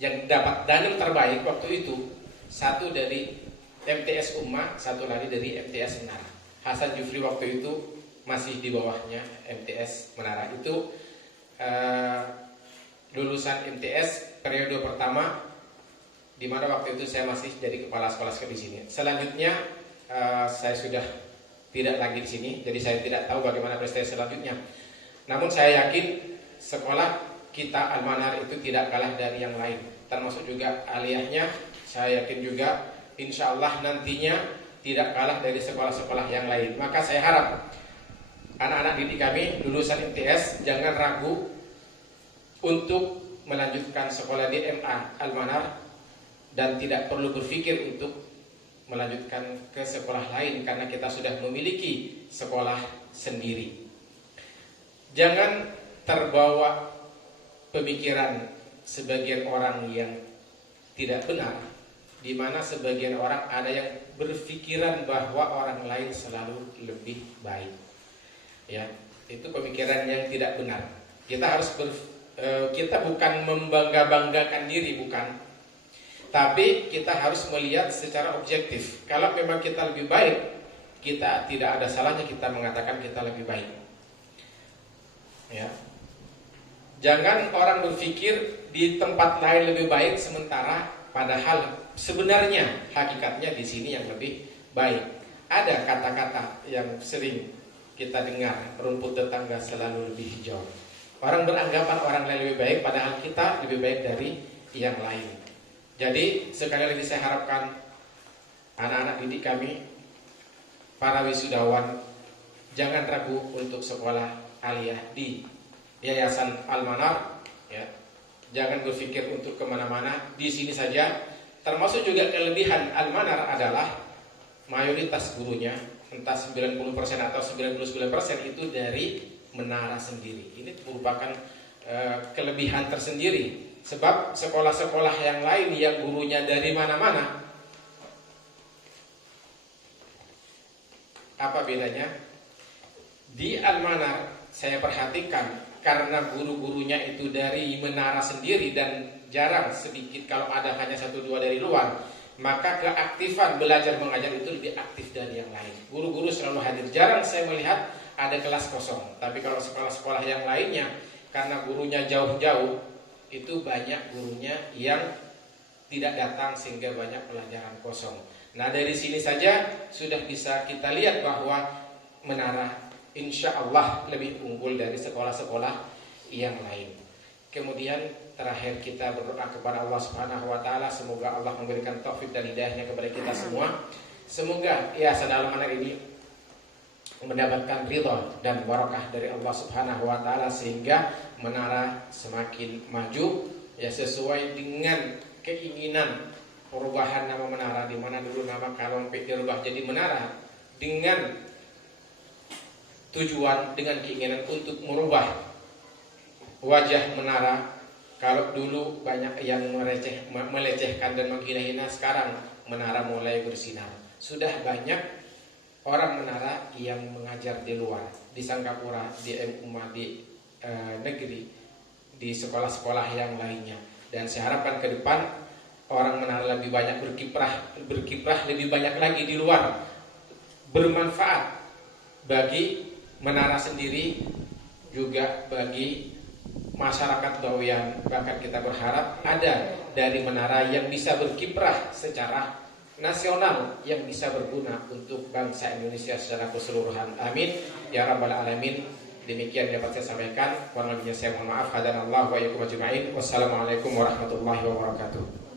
yang dapat danum terbaik waktu itu. Satu dari MTS Ummah, satu lagi dari MTS Menara. Hasan Jufri waktu itu masih di bawahnya MTS Menara. Itu lulusan MTS periode pertama, di mana waktu itu saya masih jadi kepala sekolah di sini. Selanjutnya saya sudah tidak lagi di sini, jadi saya tidak tahu bagaimana prestasi selanjutnya. Namun saya yakin sekolah kita Al-Manar itu tidak kalah dari yang lain, termasuk juga aliyahnya. Saya yakin juga insya Allah nantinya tidak kalah dari sekolah-sekolah yang lain. Maka saya harap anak-anak didik kami lulusan MTS jangan ragu untuk melanjutkan sekolah di MA Al-Manar, dan tidak perlu berpikir untuk melanjutkan ke sekolah lain karena kita sudah memiliki sekolah sendiri. Jangan terbawa pemikiran sebagian orang yang tidak benar, di mana sebagian orang ada yang berpikiran bahwa orang lain selalu lebih baik. Ya, itu pemikiran yang tidak benar. Kita bukan membangga-banggakan diri, bukan. Tapi kita harus melihat secara objektif. Kalau memang kita lebih baik, kita tidak ada salahnya kita mengatakan kita lebih baik. Ya. Jangan orang berpikir di tempat lain lebih baik, sementara padahal sebenarnya hakikatnya di sini yang lebih baik. Ada kata-kata yang sering kita dengar, rumput tetangga selalu lebih hijau. Orang beranggapan orang lain lebih baik, padahal kita lebih baik dari yang lain. Jadi sekali lagi saya harapkan anak-anak didik kami, para wisudawan, jangan ragu untuk sekolah aliyah di Yayasan Al-Manar. Ya. Jangan berpikir untuk kemana-mana, di sini saja. Termasuk juga kelebihan Al-Manar adalah mayoritas gurunya, entah 90% atau 99% itu dari menara sendiri. Ini merupakan kelebihan tersendiri. Sebab sekolah-sekolah yang lain yang gurunya dari mana-mana, apa bedanya? Di Al-Manar saya perhatikan, karena guru-gurunya itu dari menara sendiri dan jarang, sedikit kalau ada hanya 1-2 dari luar, maka keaktifan belajar mengajar itu lebih aktif dari yang lain. Guru-guru selalu hadir, jarang saya melihat ada kelas kosong. Tapi kalau sekolah-sekolah yang lainnya, karena gurunya jauh-jauh, itu banyak gurunya yang tidak datang sehingga banyak pelajaran kosong. Nah, dari sini saja sudah bisa kita lihat bahwa menara insya Allah lebih unggul dari sekolah-sekolah yang lain. Kemudian terakhir kita berdoa kepada Allah Subhanahu wa taala, semoga Allah memberikan taufik dan hidayahnya kepada kita semua. Semoga Yayasan Al-Manar ini mendapatkan ridha dan barakah dari Allah Subhanahu wa taala, sehingga menara semakin maju ya sesuai dengan keinginan perubahan nama menara, di mana dulu nama Kalompek dirubah jadi menara dengan tujuan, dengan keinginan untuk merubah wajah menara. Kalau dulu banyak yang melecehkan dan menghina-hina, sekarang menara mulai bersinar. Sudah banyak orang menara yang mengajar di luar, di Sangkapura, di MUMA, di negeri, di sekolah-sekolah yang lainnya. Dan saya harapkan ke depan orang menara lebih banyak berkiprah lebih banyak lagi di luar, bermanfaat bagi menara sendiri, juga bagi masyarakat Dawiyan. Bahkan kita berharap ada dari menara yang bisa berkiprah secara nasional, yang bisa berguna untuk bangsa Indonesia secara keseluruhan. Amin ya rabbal alamin. Demikian dapat saya sampaikan. Kurang lebihnya saya mohon maaf. Hadanallahu wa iyyakum ajma'in. Wassalamualaikum warahmatullahi wabarakatuh.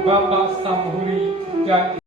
Bapak Samhuri dan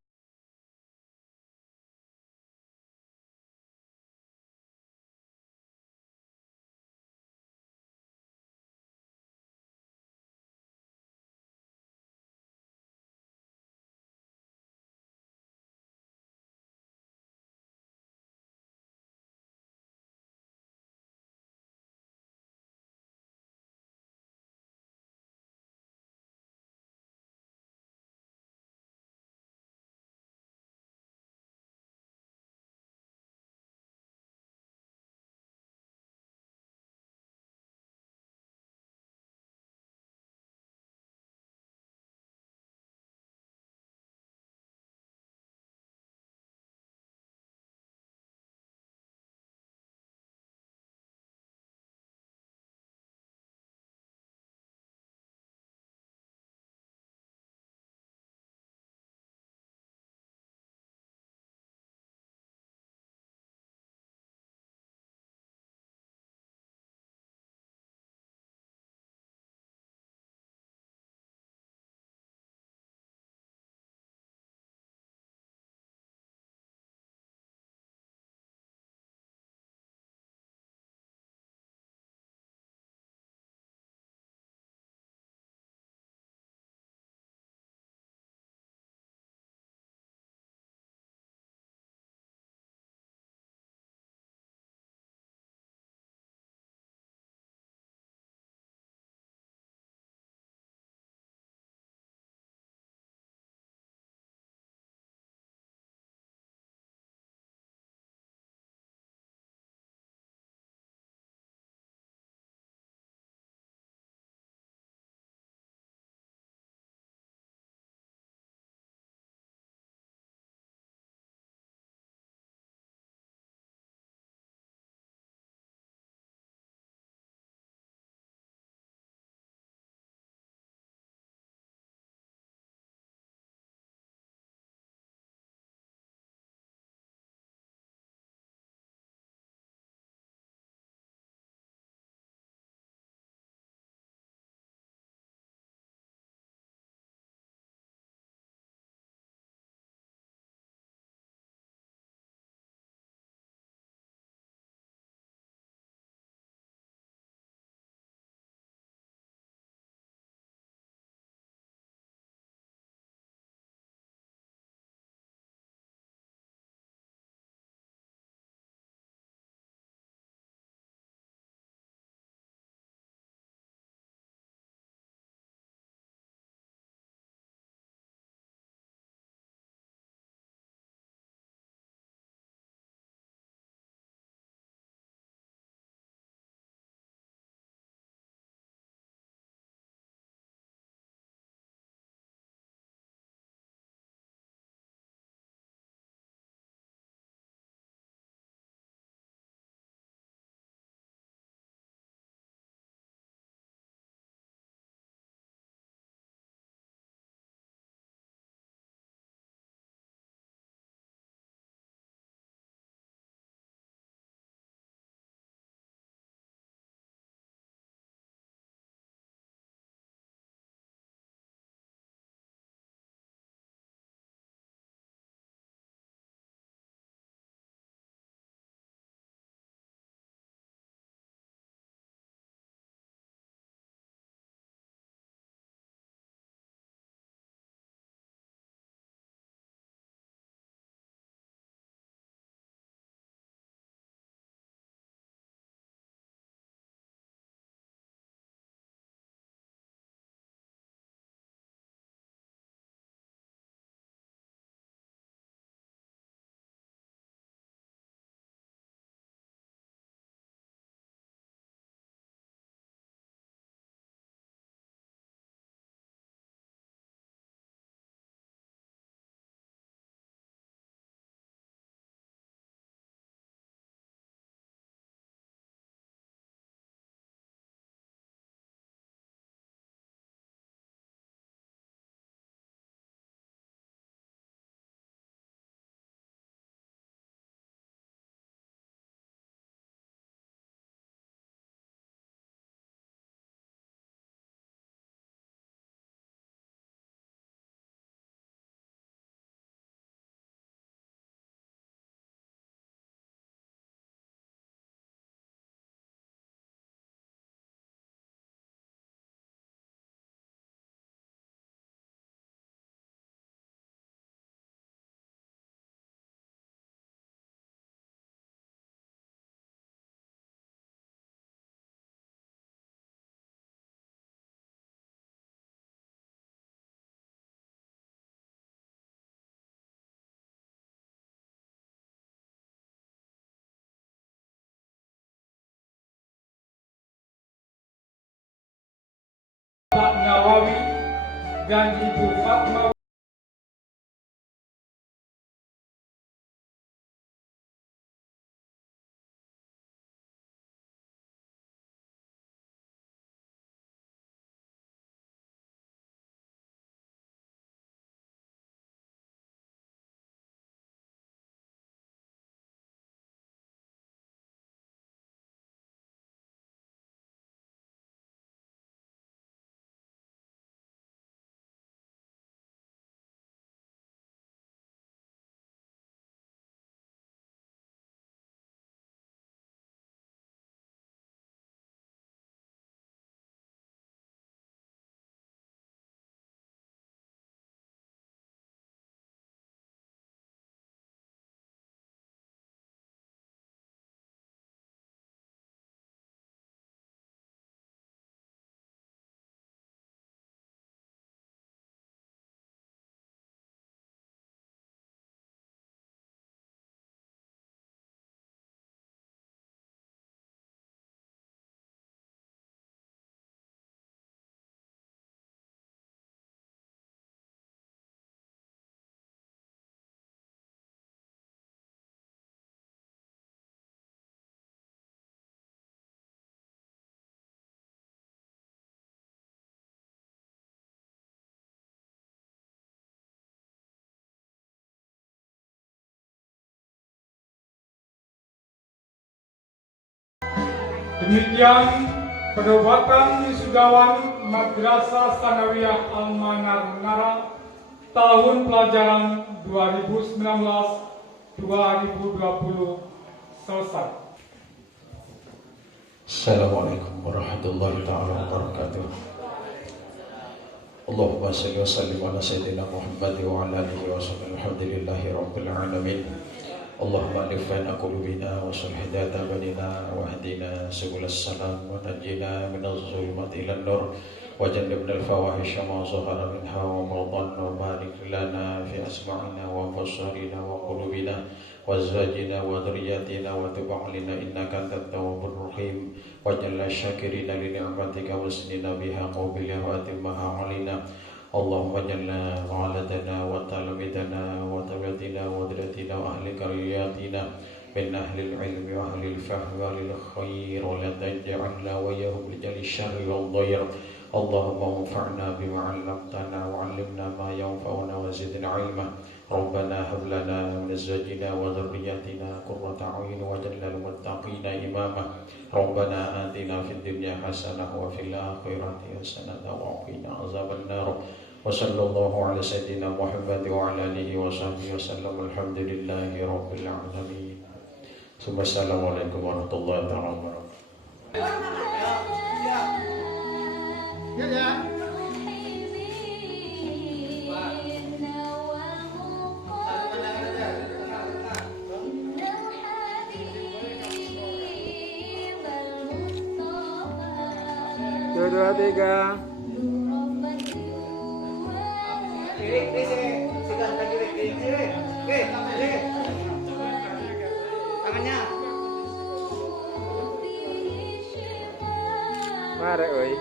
Nawawi dan Ibu Fatma. Demikian perobatan wisudawan Madrasah Sanawiyah Al-Manar Nara tahun pelajaran 2019-2020 selesai. Assalamualaikum warahmatullahi taala wabarakatuh. Allahumma shalli wa sallim ala sayyidina Muhammad wa ala alihi wa sahbihi alhamdulillahi rabbil alamin. Allahumma alif baina qulubina wa sulh hidayata bainina wa hdina subul salam wa najina minaz zulumati ilan nur wa jannibna al-fawahisha ma zahara minha wa ma dhanna wa barik lana fi asma'ina wa basarina wa qulubina wa azwajina wa dhurriyyatina wa tub 'alaina innaka antat tawwabur rahim wa jalla syakirina li ni'matika wa asnina biha qawbilha wa atimmaha 'alaina. Allahumma jalla wa'aladana wa talamidana wa tabiatina wa diratina wa ahli karyatina min ahli ilmi wa ahli fahmi wa ahli khair wa la taj'alna wa yahum lijali syarri wal dhayr. Allahumma anfa'na bima 'allamtana wa 'allimna ma yanfa'una wa zidna 'ilma. Rabbana hab lana min azwajina wa dhurriyyatina qurrata a'yun waj'alna lil muttaqina imama. Rabbana atina fid dunya hasanah wa fil akhirati hasanah wa qina azaban nar. Wa sallallahu ala sayyidina Muhammad wa ala alihi wa sahbihi wa sallam. Alhamdulillahi rabbil alamin. Assalamualaikum warahmatullahi wabarakatuh. Dua, tiga. Tangannya. Mare, oi.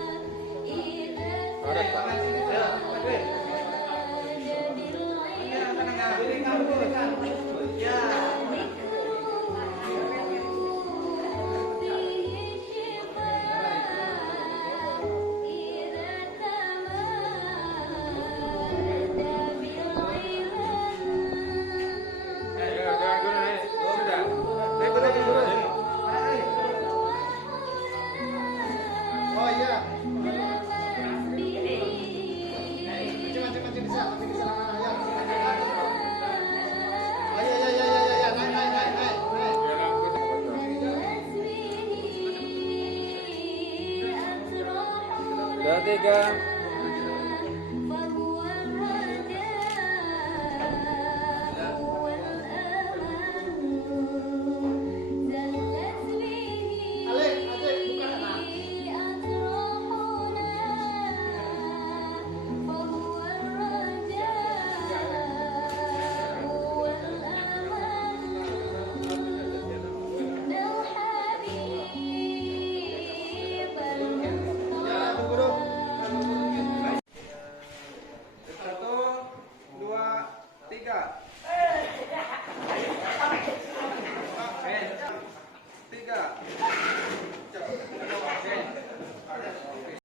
Dua, tiga.